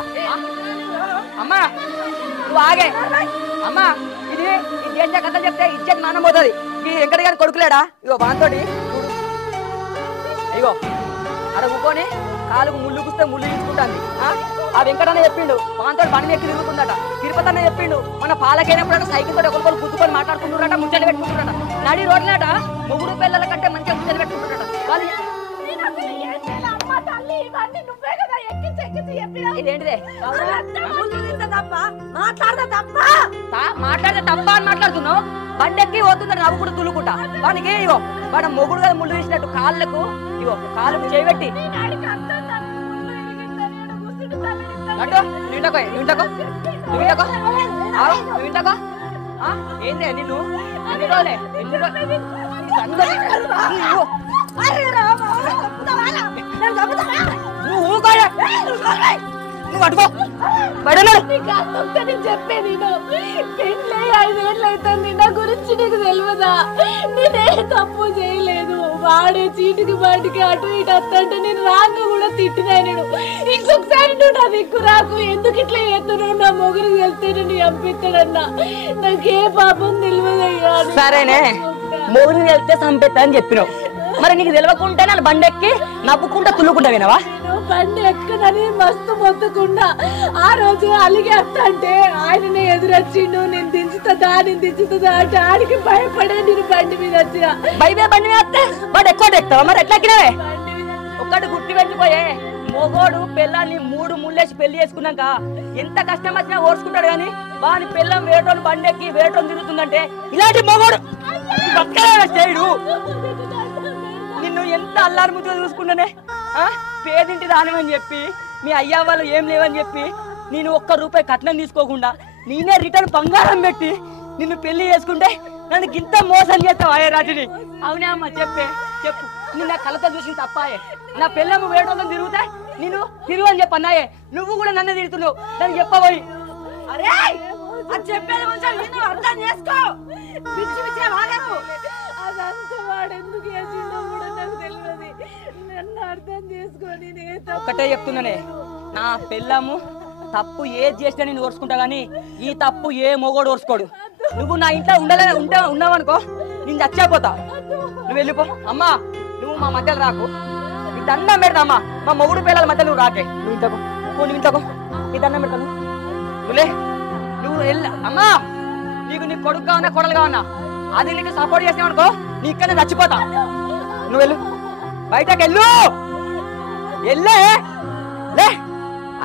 అమ్మా నువ్వు ఆగే. అమ్మా ఇది చేసే కథ చెప్తే ఇచ్చేది మానం పోతుంది. ఈ వెంకట గారి కొడుకులేడా? ఇగో బాంతోటి ఇగో అక్కడ ఊకొని కాలుకు ముళ్ళు కూస్తే ముళ్ళు తీసుకుంటాంది. ఆ వెంకటనే చెప్పిండు బాంతోటి బండి ఎక్కి తిరుగుతుందట. తిరుపతి అన్న చెప్పిండు మన పాలకైనప్పుడు సైకిల్ తోటి ఒకరికొకరు గుద్దుకొని మాట్లాడుకుంటున్నారట, ముచ్చట్లు పెట్టుకుంటున్నారట. నడి రోడ్లట మొగుడు పిల్లల కంటే మంచిగా ముచ్చట్లు పెట్టుకుంటున్నారట. వాళ్ళు ఇదేంటిదే మాట్లాడితే తప్ప అని మాట్లాడుతున్నావు. బండెక్కి పోతుందని నవ్వు కూడా తులుకుంటా. వానికి ఇగో వాడు మొగుడు కదా ముళ్ళు తీసినట్టు కాళ్ళకు ఇగో కాళ్ళకు చేయబెట్టి ఏందే నిన్ను నువ్వు అడుకో చెప్పేది పెళ్ళి 5 ఏళ్ళు అవుతుంది. నా గురించి నీకు తెలియదా? నేనే తప్పు చేయలేదు. వాడే చీటికి బాటికి అటు ఇటు వస్తుంటే నేను రాను కూడా తిట్టినా. నేను ఇంకొకసారి నువ్వు నా దిక్కు రాకు, ఎందుకు ఇట్లా చేస్తున్నావు? నా మొగురు వెళ్తే నేను చంపిస్తాడన్నా. నాకే పాపం తెలియదయ్యా. సరేనే మొగురు వెళ్తే చంపేస్తా అని చెప్పినావు. మరి నీకు తెలియకుంటే నన్ను బండెక్కి నవ్వుకుంటా తుల్లుకుంటా వినవా? బండి ఎక్కడని మస్తు మొత్తుకుండా ఆ రోజు అలిగేస్తా అంటే ఆయననే ఎదురొచ్చిండు. నేను దించుతుందా అంటే ఆడికి భయపడే నేను బండి మీద వచ్చిన. బండి మీద వస్తే వాడు ఎక్కువ ఎక్కుతావా? మరి ఎట్లా ఎక్కినావే? ఒక్కటి గుర్తు పెట్టిపోయే, మొగోడు పిల్లల్ని 3 ముళ్ళేసి పెళ్లి చేసుకున్నాక ఎంత కష్టం వచ్చినా ఓర్చుకుంటాడు. కానీ వాని పిల్లం వేటోళ్ళు బండెక్కి వేటోళ్ళు తిరుగుతుందంటే ఇలాంటి మొగోడు చేయడు. నిన్ను ఎంత అల్లారు ముద్దుగా చూసుకుంటానే. పేదింటి దానమని చెప్పి మీ అయ్యా వాళ్ళు ఏం లేవని చెప్పి నేను ₹1 కట్నం తీసుకోకుండా నేనే రిటర్న్ బంగారం పెట్టి నిన్ను పెళ్లి చేసుకుంటే నన్ను ఇంత మోసం చేస్తావు అయ్యే రాజుని. అవునా అమ్మ చెప్పు. నిన్న కళ్ళతో చూసి తప్పాయే. నా పిల్లమ్మ వేటోళ్ళని తిరుగుతా నేను తిరుగు అని చెప్పి అన్నాయే. నువ్వు కూడా నన్ను తిరుగుతున్నావు. నన్ను చెప్పబోయి అరే అది చెప్పేది అర్థం చేసుకో. అదంతా వాడు ఎందుకు చేసిందో కూడా నాకు తెలియదు. నన్ను అర్థం చేసుకొని ఒక్కటే చెప్తున్నానే, నా పిల్లము తప్పు ఏది చేసినా నేను ఓర్చుకుంటా. కానీ ఈ తప్పు ఏ మొగోడు ఓర్చుకోడు. నువ్వు నా ఇంట్లో ఉన్నావనుకో నేను చచ్చిపోతా. నువ్వు వెళ్ళిపో. అమ్మా నువ్వు మా మధ్యలో రాకు. నీ దండం పెడతామ్మా. మా మొగుడు పిల్లల మధ్య నువ్వు రాకే. నువ్వు ఇంతకు నీ దండం పెడతాను. నువ్వు వెళ్ళా. అమ్మా నీకు నీ కొడుకు కావన్నా కొడలు కావన్నా అది నీకు సపోర్ట్ చేసావనుకో నీ ఇక్కడ చచ్చిపోతా. నువ్వు వెళ్ళు, బయటకు వెళ్ళే.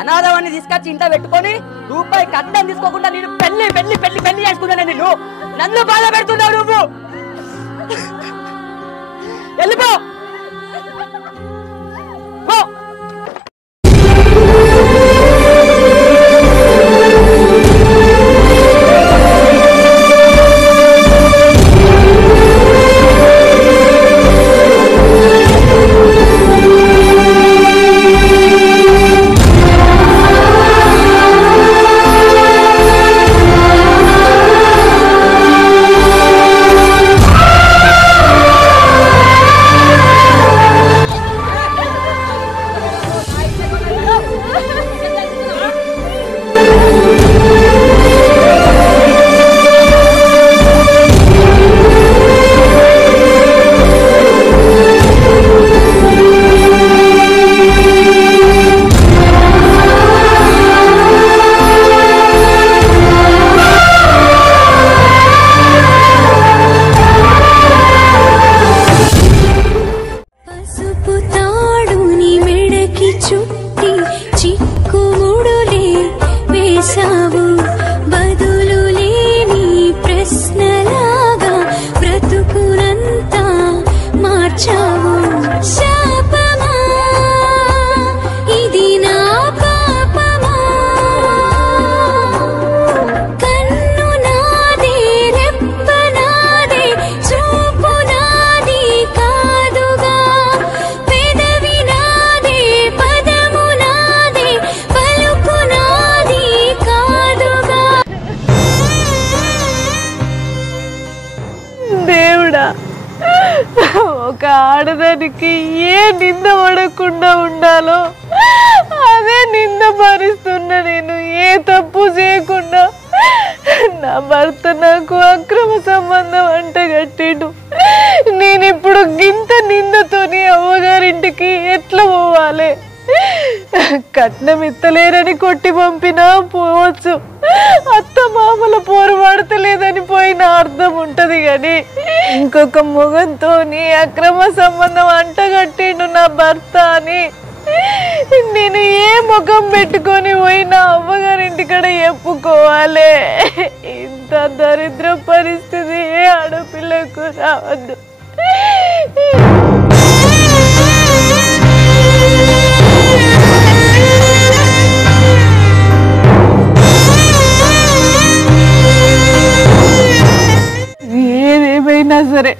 అనాథవాన్ని తీసుకొచ్చి ఇంట్లో పెట్టుకొని ₹1 కట్నం తీసుకోకుండా నేను పెళ్లి చేసుకున్నాను. నిన్ను నన్ను బాధ పెడుతున్నావు. నువ్వు వెళ్ళిపో. ఆడదానికి ఏ నింద పడకుండా ఉండాలో అదే నింద భరిస్తున్నా. నేను ఏ తప్పు చేయకుండా నా భర్త నాకు అక్రమ సంబంధం అంటగట్టిండు. నేను ఇప్పుడు గింత నిందతోని అవ్వగారింటికి ఎట్లా పోవాలి? కట్నం ఇత్తలేరని కొట్టి పంపినా పోవచ్చు, అత్త మామల పోరు పడతలేదని పోయిన అర్థం ఉంటది. కానీ ఇంకొక మొగంతో అక్రమ సంబంధం అంటగట్టిండు నా భర్త అని నేను ఏ ముఖం పెట్టుకొని పోయినా అవ్వగారింటికాడ చెప్పుకోవాలి? ఇంత దరిద్ర పరిస్థితి ఏ ఆడపిల్లకు రావద్దు. ఏదేమైనా సరే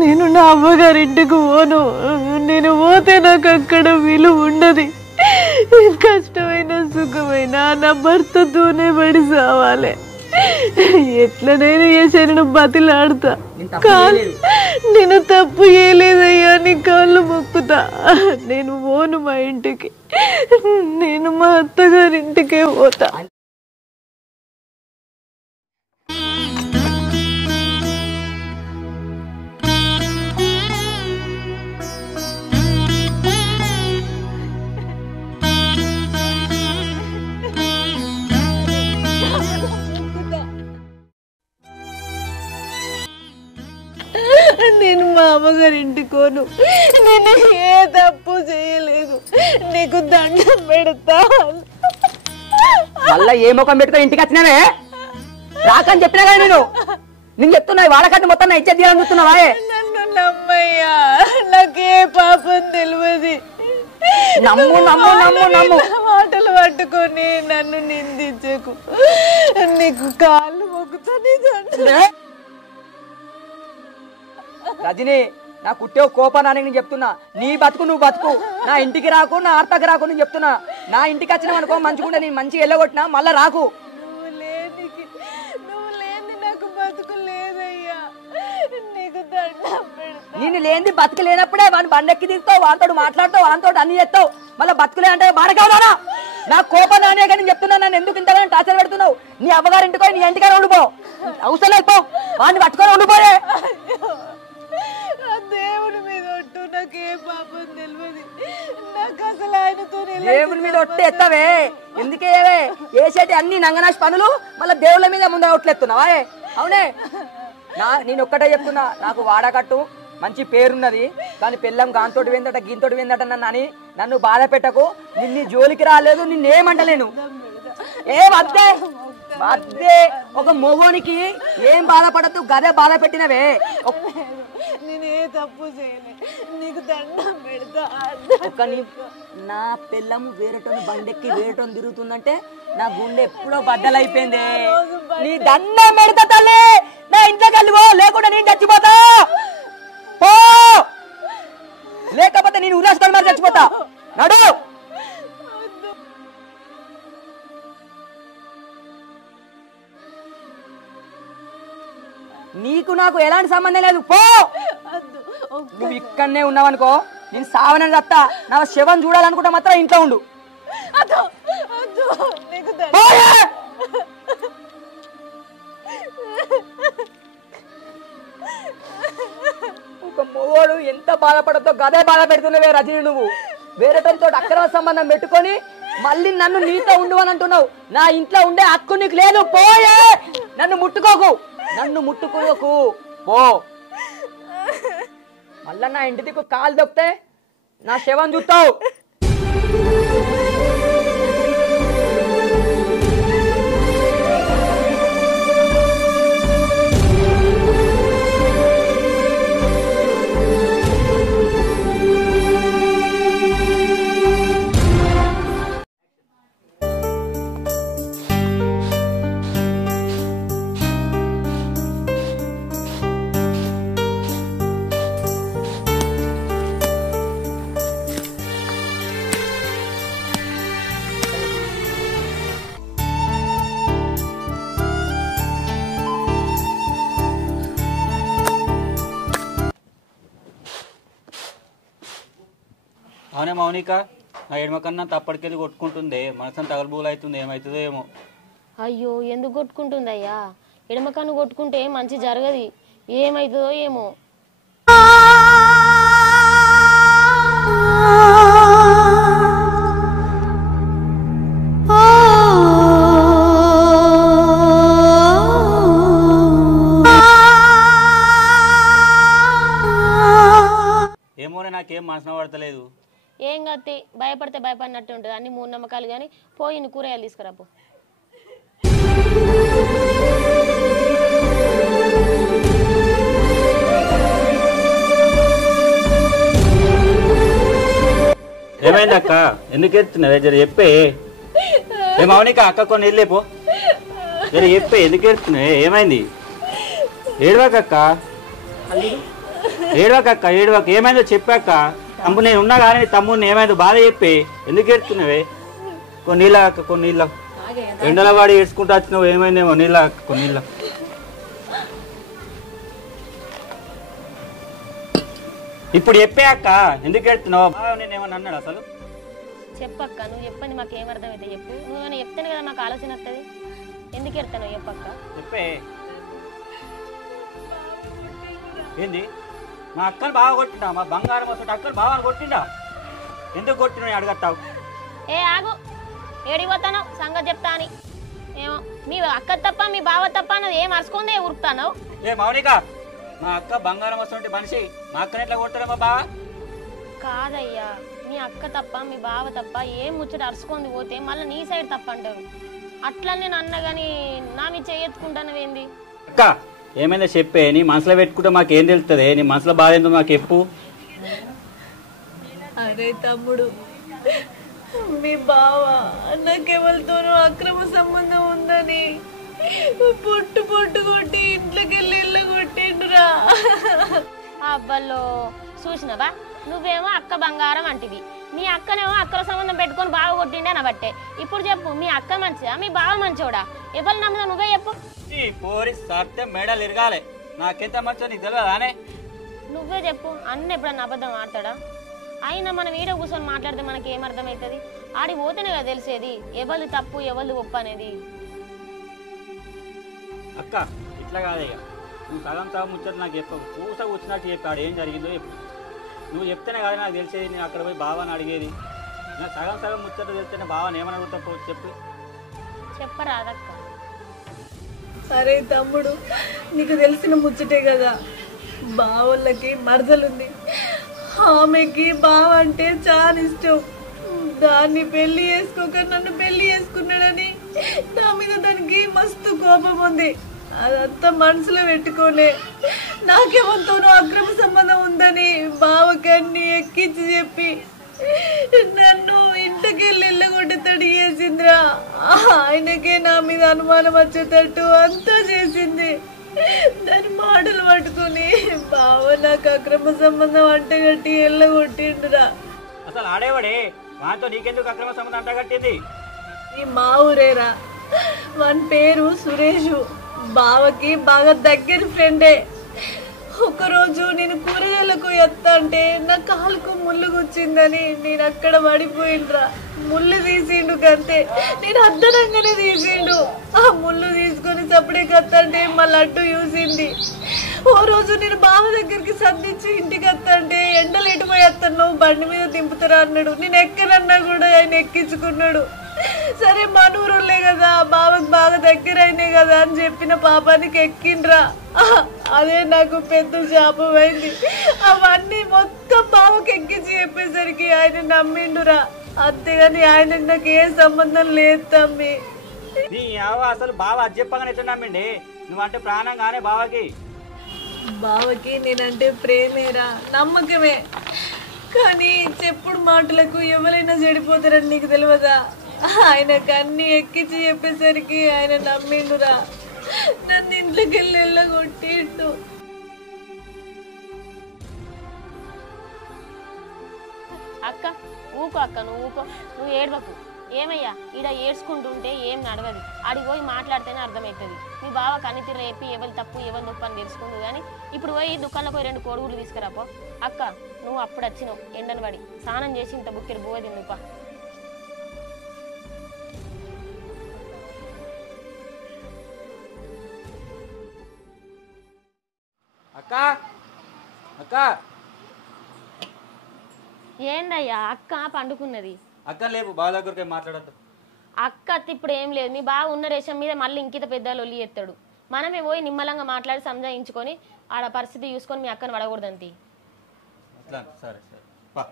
నేను నా అమ్మగారింటికి పోను. నేను పోతే నాకు అక్కడ విలువ ఉండదు. కష్టమైన సుఖమైన నా భర్తతోనే పడి సావాలి. ఎట్లనైనా చేసాను బతిలాడతా. నేను తప్పు చేయలేదయ్యా, నీ కాళ్ళు మొక్కుతా. నేను పోను మా ఇంటికి, నేను మా అత్తగారింటికే పోతా. నేను మా అమ్మగారింటికి పోను. నేను ఏ తప్పు చేయలేదు. నీకు దండం పెడతా. మళ్ళా ఏ ముఖం పెట్టుకొని ఇంటికి వచ్చినావే? రాకని చెప్పినా కానీ నేను చెప్తున్నా, వాళ్ళకంటే మొత్తం నా ఇచ్చేది తీయాలని చూస్తున్నావా? నన్ను నమ్మయ్యా, నాకే పాపం తెలియదు. నమ్ము నమ్ము నమ్ము నమ్ము. మాటలు పట్టుకొని నన్ను నిందించకు. నీకు కాళ్ళు మొక్కుతా. రజని, నా కుట్టే కోపానికి నేను చెప్తున్నా, నీ బతుకు నువ్వు బతుకు, నా ఇంటికి రాకు, నా ఆర్తకి రాకు. నేను చెప్తున్నా, నా ఇంటికి వచ్చినావు అనుకో మంచిగుంటే నేను మంచిగా వెళ్ళగొట్టినా, మళ్ళా రాకు. నువ్వు లేని నాకు బతుకు లేదయ్యా, నీకు దండం పెడతా. నేను లేని బతుకు లేనప్పుడే వాడిని బండెక్కి దిగుతావు, వాంతో మాట్లాడుతావు, వాంతో అన్ని చేస్తావు. మళ్ళీ బతుకులే అంటే బాడకావునా? నా కోపం నానే కానీ చెప్తున్నా, నన్ను ఎందుకు ఇంతగా టార్చర్ పెడుతున్నావు? నీ అమ్మగారింటికో నీ ఇంటికైనా ఉండిపో, అవసరం లేకపో, వాడిని పట్టుకొని ఉండిపోయే. దేవుడి మీద ఒట్టు, నాకు ఏ పాపం తెలియదు. నాకు అసలు ఆయనతో దేవుడి మీద ఒట్టు ఎత్తవే? ఎందుకే వేసేటి అన్ని నంగనాశ పనులు మళ్ళీ దేవుళ్ళ మీద ముందర ఒట్లు ఎత్తున్నావా? అవునే, నేను ఒక్కటే చెప్తున్నా, నాకు వాడకట్టు మంచి పేరున్నది, కానీ పెళ్ళం గాంతోటి వేందట గింతోటి వేందట నన్ను బాధ పెట్టకు. నిన్ను జోలికి రాలేదు, నిన్నేమంటలేను. ఏమద్దే అద్దే ఒక మొగోనికి ఏం బాధపడద్దు, గదే బాధ పెట్టినవే. నేను ఏ తప్పు చేయలే, నీకు దండం పెడతా. నా పిల్లం వేరేటోని బండెక్కి వేరేటోని తిరుగుతుందంటే నా గుండె ఎప్పుడో బద్దలైపోయింది. నీ దండం పెడతా తల్లి, నా ఇంట్లోకి వెళ్ళిపో, లేకుండా నేను చచ్చిపోతా పో, లేకపోతే నేను ఉల్లాసుకొని మరి చచ్చిపోతా. నడు. నీకు నాకు ఎలాంటి సంబంధం లేదు, పో. నువ్వు ఇక్కడనే ఉన్నావనుకో, నేను సావనని చెప్తా. నా శవం చూడాలనుకుంటా మాత్రం ఇంట్లో ఉండు. ఒక మొగోడు ఎంత బాధపడతో గదే బాధ పెడుతున్నావే రజని. నువ్వు వేరేటంతో అక్రమ సంబంధం పెట్టుకొని మళ్ళీ నన్ను నీతో ఉండు అని అంటున్నావు. నా ఇంట్లో ఉండే హక్కు నీకు లేదు, పోయే. నన్ను ముట్టుకోకు పో. మళ్ళా నా ఇంటి దిక్కు కాలు దొక్కితే నా శవం చూస్తావు. అవునే మౌనిక, నా ఎడమ కన్నా తప్పటికెళ్ళి కొట్టుకుంటుంది, మనసం తగలబూలు అవుతుంది, ఏమవుతుందో ఏమో. అయ్యో ఎందుకు కొట్టుకుంటుందయ్యా? ఎడమ కన్ను కొట్టుకుంటే మంచి జరగది, ఏమవుతుందో ఏమో. ఏమోనే నాకేం మనసున పడతలేదు. ఏం కత్తి భయపడితే భయపడినట్టు ఉంటుంది, అన్ని మూఢనమ్మకాలు. కానీ పోయి కూరగాయలు తీసుకురాపో. ఏమైంది అక్క, ఎందుకు ఎత్తున్నావే? జర చెప్పే. మౌనిక, అక్క కొన్ని వెళ్ళేపో. జర చెప్పే, ఎందుకు ఎత్తున్నావే? ఏమైంది? ఏడవాకక్క, ఏడవాకక్క, ఏడవాక. ఏమైందో చెప్పాక. తమ్ముడు నేను ఉన్నా కానీ తమ్ముడిని ఏమైందో బాధ చెప్పే. ఎందుకు ఎత్తున్నావే? కొన్ని నీళ్ళ అక్క, కొన్ని నీళ్ళ. ఎండల వాడి ఏడ్చుకుంటూ వచ్చినావు, ఏమైందేమో. నీళ్ళ అక్క, కొన్ని నీళ్ళ. ఇప్పుడు చెప్పే అక్క, ఎందుకు ఎడుతున్నావు? నేను ఏమన్నా అన్నాడు అసలు? చెప్పక్క, నువ్వు చెప్పండి, మాకు ఏమర్థమైతే చెప్పు. నువ్వు చెప్తాను కదా మాకు ఆలోచన వస్తుంది. ఎందుకు ఎడతాను చెప్పక్క? చెప్పే. ఏంది? మా అక్కను బాగా కొట్టిండా? మా బంగారం వస్తుంటే అక్కను బాగా కొట్టిండా? ఎందుకు కొట్టిన అడగట్టావు? ఏ ఆగు, ఏడిపోతాను సంగతి చెప్తా అని. ఏమో మీ అక్క తప్ప మీ బావ తప్ప అన్నది ఏం అరుచుకుందే ఉరుకుతాను. ఏ మౌనిక, మా అక్క బంగారం వస్తుంటే మనిషి, మా అక్కని ఎట్లా కొట్టారా మా బావ? కాదయ్యా, మీ అక్క తప్ప మీ బావ తప్ప ఏం ముచ్చట అరుచుకుంది పోతే మళ్ళీ నీ సైడ్ తప్ప అంటారు. అట్లా నేను అన్న గాని నా మీ చెయ్యెత్తుకుంటానవేంది? అక్క ఏమైనా చెప్పే. నీ మనసులో పెట్టుకుంటే మాకేం తెలుస్తుంది? నీ మనసులో బాధ ఏందో మాకు చెప్పు. అరే తమ్ముడు, మీ బావ నాకెవరితోనూ అక్రమ సంబంధం ఉందని పొట్టు పొట్టు కొట్టి ఇంట్లోకి వెళ్ళి ఇల్లు కొట్టిండురా. అబ్బల్లో చూసినవా, నువ్వేమో అక్క బంగారం అంటివి, మీ అక్కనేమో అక్కల సంబంధం పెట్టుకొని బావ కొట్టిండే నా బట్టే. ఇప్పుడు చెప్పు, మీ అక్క మంచిదా మీ బావ మంచోడా? ఎవరు నమ్మదా నువ్వే చెప్పు. పోరి సత్యం మెడలు ఇరగాలి. నాకెంత మంచో నీకు తెలియదానే? నువ్వే చెప్పు, అన్న ఎప్పుడన్నా అబద్ధం ఆడతాడా? అయినా మనం ఈడ కూర్చొని మాట్లాడితే మనకి ఏమర్థమవుతుంది? ఆడి పోతేనే కదా తెలిసేది ఎవరు తప్పు ఎవరు ఒప్పు అనేది. అక్క ఇట్లా కాదయ్యా, నువ్వు సగం సగం ముచ్చట నాకు చెప్పవు. పూస వచ్చినట్టు చెప్పాడు ఏం జరిగిందో చెప్పు. నువ్వు చెప్తేనే కదా నాకు తెలిసేది. నేను అక్కడ పోయి బావని అడిగేది. నాకు సగం సగం ముచ్చట తెలిస్తేనే బావని ఏమని అడుగుతావు చెప్పు. చెప్పరాదక్క. సరే తమ్ముడు, నీకు తెలిసిన ముచ్చటే కదా, బావోళ్ళకి మరదలుంది. ఆమెకి బావ అంటే చాలా ఇష్టం. దాన్ని పెళ్లి చేసుకోక నన్ను పెళ్లి చేసుకున్నాడని నా మీద దానికి మస్తు కోపం ఉంది. అదంతా మనసులో పెట్టుకోలే. నాకేమంతోనూ అక్రమ సంబంధం ఉందని బావకి అన్ని ఎక్కించి చెప్పి నన్ను ఇంటికెళ్ళి ఇళ్ళగొట్టేటట్టు చేసిందిరా. ఆయనకే నా మీద అనుమానం వచ్చేటట్టు అంతా చేసింది. దాని మాటలు పట్టుకుని బావ నాకు అక్రమ సంబంధం అంటగట్టి ఎల్లగొట్టిండురా. అసలు ఆడేవాడే వాటితో నీకెందుకు అక్రమ సంబంధం అంటగట్టింది? ఈ మా ఊరేరా. వాని పేరు సురేషు. బావకి బాగా దగ్గర ఫ్రెండే. ఒకరోజు నేను కూరగాయలకు ఎత్తా అంటే నా కాలుకు ముళ్ళు గుచ్చిందని నేను అక్కడ పడిపోయిండ్రా. ముళ్ళు తీసిండు కంతే, నేను అద్దనంగానే తీసిండు. ఆ ముళ్ళు తీసుకొని చప్పుడే కత్తంటే మా లడ్డు చూసింది. ఓ రోజు నేను బావ దగ్గరికి సర్దించి ఇంటికి వస్తాంటే ఎండలు ఎటుపోయి వస్తాను బండి మీద దింపుతారా అన్నాడు. నేను ఎక్కనన్నా కూడా ఆయన ఎక్కించుకున్నాడు. సరే మనూరులే కదా, బావకు బాగా దగ్గర అయినాయి కదా అని చెప్పిన పాపానికి ఎక్కిండ్రా. అదే నాకు పెద్ద శాపం అయింది. అవన్నీ మొత్తం బావకి ఎక్కించి చెప్పేసరికి ఆయన నమ్మిండురా. అంతేగాని ఆయన నాకు ఏ సంబంధం లేదు తమ్మి. నీ అసలు బావ అది చెప్పగానే ఎట్లా నమ్మిండి? నువ్వంటే ప్రాణం కానీ బావకి. బావకి నేనంటే ప్రేమేరా, నమ్మకమే. కానీ చెప్పుడు మాటలకు ఎవరైనా చెడిపోతారని నీకు తెలియదా? ఆయనకు అన్ని ఎక్కించి చెప్పేసరికి ఆయన నమ్మిండురా. నన్ను ఇంట్లోకి వెళ్ళి వెళ్ళగొట్టిండు. అక్క ఊకో, అక్క నువ్వు ఊకో, నువ్వు ఏడవకు. ఏమయ్యా ఈడ ఏడ్చుకుంటుంటే ఏం నడవదు, ఆడికి పోయి మాట్లాడితేనే అర్థమవుతుంది. మీ బావ కనితి రేపి ఎవరి తప్పు ఎవరి నొప్పి అని తెలుసుకుందు. కానీ ఇప్పుడు పోయి దుకాణంలో పోయి 2 కోడిగుడ్లు తీసుకురాపో. అక్క నువ్వు అప్పుడు వచ్చినావు ఎండను పడి, స్నానం చేసి ఇంత బుక్కెడు బువ్వ తిన్నుపా. అక్క అక్క ఏందయ్యా అక్క పండుకున్నది? అక్క లేవు, బావ దగ్గరికి మాట్లాడద్దు. అక్క ఇప్పుడు ఏం లేదు, మీ బావ ఉన్న రేషం మీద మళ్ళీ ఇంకిత పెద్ద లొల్లి ఎత్తాడు. మనమే పోయి నిమ్మలంగా మాట్లాడి సంజాయించుకొని ఆడ పరిస్థితి చూసుకొని మీ అక్కను పడకూడదంతి. అట్లా సరే సరే పా.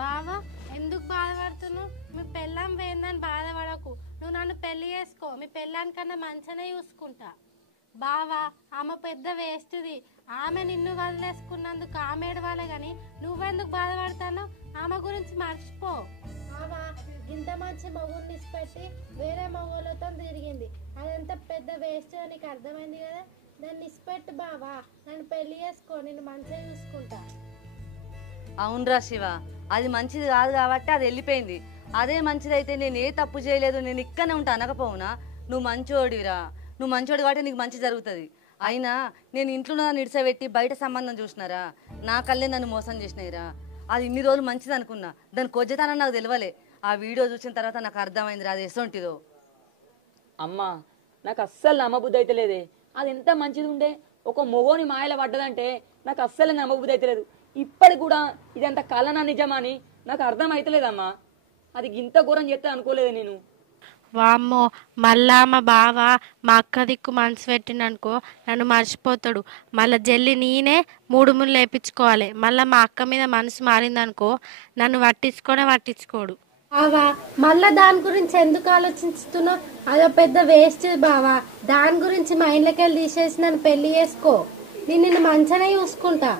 బావా ఎందుకు బాధపడుతున్నావు? మీ పెళ్ళాం పోయిందని బాధపడకు, నువ్వు నన్ను పెళ్లి చేసుకో, మీ పెళ్ళానికన్నా మంచిగానే చూసుకుంటా. బావా ఆమె పెద్ద వేస్ట్ది, ఆమె నిన్ను వదిలేసుకున్నందుకు ఆమె ఏడవాలే గాని నువ్వెందుకు బాధపడతావు? ఆమె గురించి మర్చిపో. బావా ఇంత మంచి మగుడిని ఇచ్చిపెట్టి వేరే మగోళ్ళతో తిరిగింది, అదంతా పెద్ద వేస్ట్ నీకు అర్థమైంది కదా. దాన్ని ఇచ్చిపెట్టు బావా, నన్ను పెళ్లి చేసుకో, నిన్ను మంచిగా చూసుకుంటా. అవునరా శివ, అది మంచిది కాదు కాబట్టి అది వెళ్ళిపోయింది. అదే మంచిదైతే నేను ఏ తప్పు చేయలేదు, నేను ఇక్కడనే ఉంటా అనకపోవునా? నువ్వు మంచోడిరా, నువ్వు మంచోడు కాబట్టి నీకు మంచి జరుగుతుంది. అయినా నేను ఇంట్లో నిడిసబెట్టి బయట సంబంధం చూసినారా, నా కళ్ళే నన్ను మోసం చేసినాయిరా. అది ఇన్ని రోజులు మంచిది అనుకున్నా, దాని కొజ్జతనం నాకు తెలియలే. ఆ వీడియో చూసిన తర్వాత నాకు అర్థమైందిరా అది ఎసొంటిదో. అమ్మా నాకు అస్సలు నమ్మబుద్ధి అయితే లేదే, అది ఎంత మంచిది ఉండే. ఒక మొగోని మాయల పడ్డదంటే నాకు అస్సలు నమ్మబుద్ధి అయితే లేదు. ఇప్పటికి కూడా ఇదంత కలనా నిజమని నాకు అర్థం అయితలేదమ్మా. అది ఇంత ఘోరం చేస్తే అనుకోలేదు నేను. వామ్మో మళ్ళా మా బావ మా అక్క దిక్కు మనసు పెట్టిండనుకో నన్ను మర్చిపోతాడు. మళ్ళీ జల్లి నేనే 3 ముళ్ళు వేయించుకోవాలి. మళ్ళీ మా అక్క మీద మనసు మారిందనుకో నన్ను పట్టించుకోడు. బావా మళ్ళా దాని గురించి ఎందుకు ఆలోచిస్తున్నావు? అదో పెద్ద వేస్ట్ బావా. దాని గురించి మా ఇంట్లోకి వెళ్ళి తీసేసి నన్ను పెళ్లి చేసుకో, నేను నిన్ను మంచిగానే చూసుకుంటా.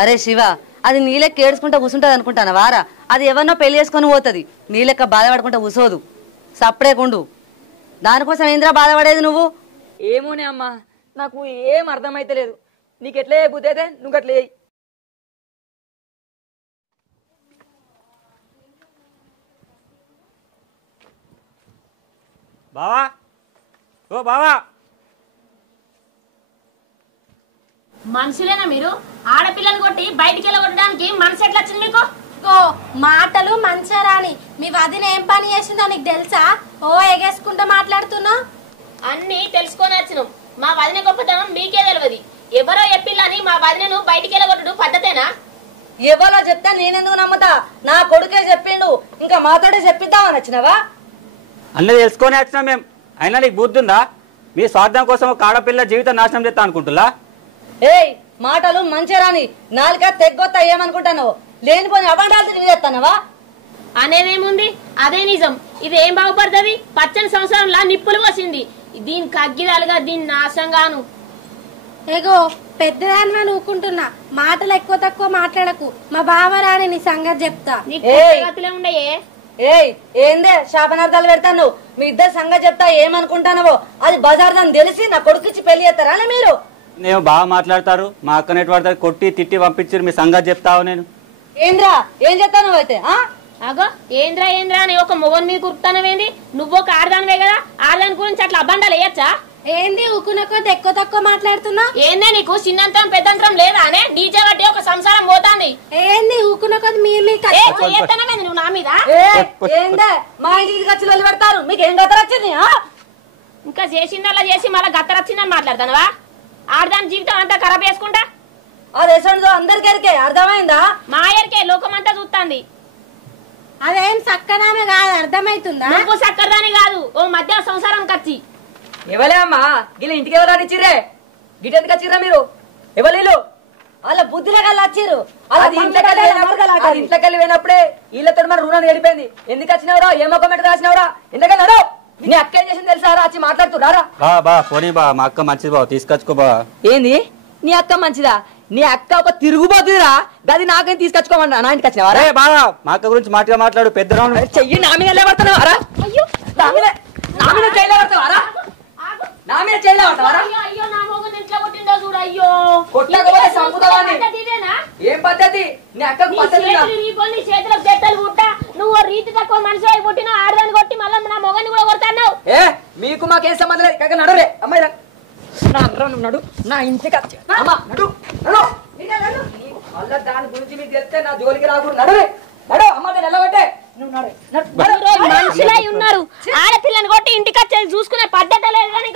అరే శివ, అది నీ లెక్క ఏడ్చుకుంటా కూర్చుంటుంది అనుకుంటాను వారా? అది ఎవరినో పెళ్లి చేసుకొని పోతుంది, నీ లెక్క బాధపడుకుంటా కూసోదు. సప్పుడేకుండు. దానికోసం ఏంద్రా బాధపడేది నువ్వు? ఏమోనే అమ్మా, నాకు ఏం అర్థమైతే లేదు. నీకు ఎట్లా బుద్ధి అయితే నువ్వు అట్లే. బావా ఓ బావా, మనుషులేనా మీరు? ఆడపిల్లని కొట్టి బయటికి వెళ్ళగొట్టడానికి మనసు ఎట్లా వచ్చింది మీకు? మాటలు మంచిగా రాని మీ వదిన ఏం పని చేసిందో నీకు తెలుసా? ఓ ఎగేసుకుంటూ మాట్లాడుతున్నా. అన్ని తెలుసుకొని వచ్చినాం. మా వదిన గొప్పతనం మీకే తెలియదు. ఎవరో చెప్పిల్లని మా వదినను బయటికి వెళ్ళగొట్టడు పద్ధతేనా? ఎవరో చెప్తా నేనెందుకు నమ్ముతా? నా కొడుకే చెప్పిండు, ఇంకా మాతోడే చెప్పిద్దామని వచ్చినావా? అన్నీ తెలుసుకొని వచ్చినాం మేము. అయినా నీకు బుద్ధి ఉందా? మీ స్వార్థం కోసం ఒక ఆడపిల్ల జీవితం నాశనం చేస్తా అనుకుంటున్నా? ఏయ్ మాటలు మంచి రాని, నాలుక తెగ్గొత్తా ఏమనుకుంటాను? లేనిపోని అబండాలు తిరిగి చేస్తానవా? అనేదేముంది, అదే నిజం. ఇది ఏం బాగుపడుతుంది? పచ్చని సంవత్సరంలా నిప్పులు పోసింది. దీని కగ్గిదాలుగా దీని నాశంగాను. ఏగో పెద్దదాన్ని ఊకుంటున్నా, మాటలు ఎక్కువ తక్కువ మాట్లాడకు. మా బావ రాని నీ సంగతి చెప్తా. నీకు ఉండయే. ఏయ్ ఏందే శాపనార్థాలు పెడతాను? మీ ఇద్దరు సంగతి చెప్తా ఏమనుకుంటానవో అది బజార్ దాన్ని తెలిసి నా కొడుకుచ్చి పెళ్లి చేస్తారా మీరు? నేను బాగా మాట్లాడతారు, మా అక్క నెట్ పడతారు, కొట్టి తిట్టి పంపించారు. మీ సంగతి చెప్తావు. నేను ఏంద్రా ఏం చెప్తాను అయితే? అగో ఏంద్రా అని ఒక మొగన్ మీద కురుకుతానవేంది? నువ్వు ఒక ఆడదానివే కదా, ఆడదాని గురించి అట్లా అబ్బండాలు వేయచ్చా? ఏంది ఊకున కొద్ది ఎక్కువ తక్కువ మాట్లాడుతున్నా? ఏందే నీకు చిన్నంతరం పెద్దంతరం లేదా అనే? డీజే బట్టి ఒక సంసారం పోతాంది. ఏంది ఊకున కొద్ది నువ్వు నా మీద ఏందే మా ఇంటికి ఖర్చులు వెళ్ళి పెడతారు? మీకేం గతర వచ్చింది? ఇంకా చేసిందల్లా చేసి మళ్ళీ గత్తర వచ్చిందని మాట్లాడతానవా? ఆడదాని జీవితం అంతా ఖరాబ్ చేసుకుంటా. అది ఎసందో అందరికి ఎరికే, అర్థమైందా? మా ఎరికే లోకమంతా చూస్తాంది. అదేం చక్కనామే కాదు, అర్థమైతుందా? నువ్వు చక్కదాని కాదు, ఓ మధ్య సంసారం ఖర్చి. ఎవలే అమ్మా గిల ఇంటికి ఎవరు రానిచ్చిర్రే? గిటెందుకు వచ్చిర్రా మీరు? ఎవరు వాళ్ళ బుద్ధిలో కల్లా వచ్చిర్రు. అది ఇంట్లోకి వెళ్ళి పోయినప్పుడే వీళ్ళతో మన రుణాన్ని గడిపోయింది. ఎందుకు వచ్చినవరా? ఏ మొక్క మెట్ట రాసినవరా? ఎందుకన్నాడు? నీ అక్క ఏం చేసింది తెలుసా? వచ్చి మాట్లాడుతున్నారా? బా పోనీ బా, మా అక్క మంచిది బా, తీసుకొచ్చుకో బా. ఏంది నీ అక్క మంచిదా? నీ అక్క ఒక తిరుగుబోతురా, గది నాకేం తీసుకొచ్చుకోమన్నా? నా ఇంటికి వచ్చినవారా? బాగా మా అక్క గురించి మాటగా మాట్లాడు. పెద్ద చెయ్యి నా మీద పడుతున్నావారా? నా మీద చేయలేబడతావారా? నా మీద చేయలే పడతావారా? అయ్యో నా మొగని ఎట్లా కొట్టిందో చూడు. అయ్యో కొట్టకపోతే సంపుతావాన్ని. ఇదేనా ఏం పద్ధతి? నీ అక్కకు పద్ధతి ఉందా? నీ చేతులకు బెత్తలు పుట్టా. నువ్వు రీతి తక్కువ మనిషి అయి పుట్టిన ఆడదాన్ని కొట్టి మళ్ళీ నా మొగని కూడా కొడతావు. ఏ మీకు మాకేం సంబంధం లేదు. కాక నడురే అమ్మాయి నా నువ్వు నడు. నా ఇంటికి వచ్చి అమ్మా నడు నడు. మళ్ళా దాని గురించి మీకు తెలిస్తే నా జోలికి రాకూడదు. నడురే నడు. అమ్మ నేను ఎల్లగొట్టే నువ్వు నడు. మనుషులై ఉన్నారు. ఆడపిల్లని కొట్టి ఇంటికి వచ్చేది చూసుకునే పద్ధతి లేదు కానీ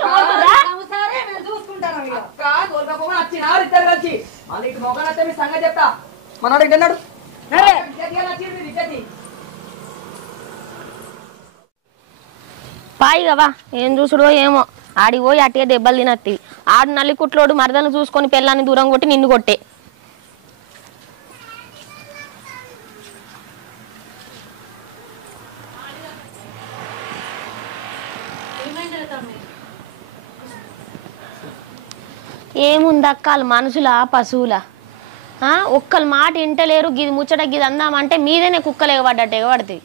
సంగతి చెప్తా. మనోడు ఇంటన్నాడు. పాయిగవా ఏం చూసుడో ఏమో. ఆడికి పోయి అట్టే దెబ్బలు తినత్తి. ఆడు నల్లి కుట్లోడు మరదను చూసుకొని పిల్లాన్ని దూరం కొట్టి నిన్ను కొట్టే. ఏముందక్క వాళ్ళు మనుషులా పశువులా? ఒక్కరు మాట వింటలేరు. గిది ముచ్చట గిది అందామంటే మీదేనే కుక్కలు ఎగబడ్డట్టు ఎగబడుతుంది.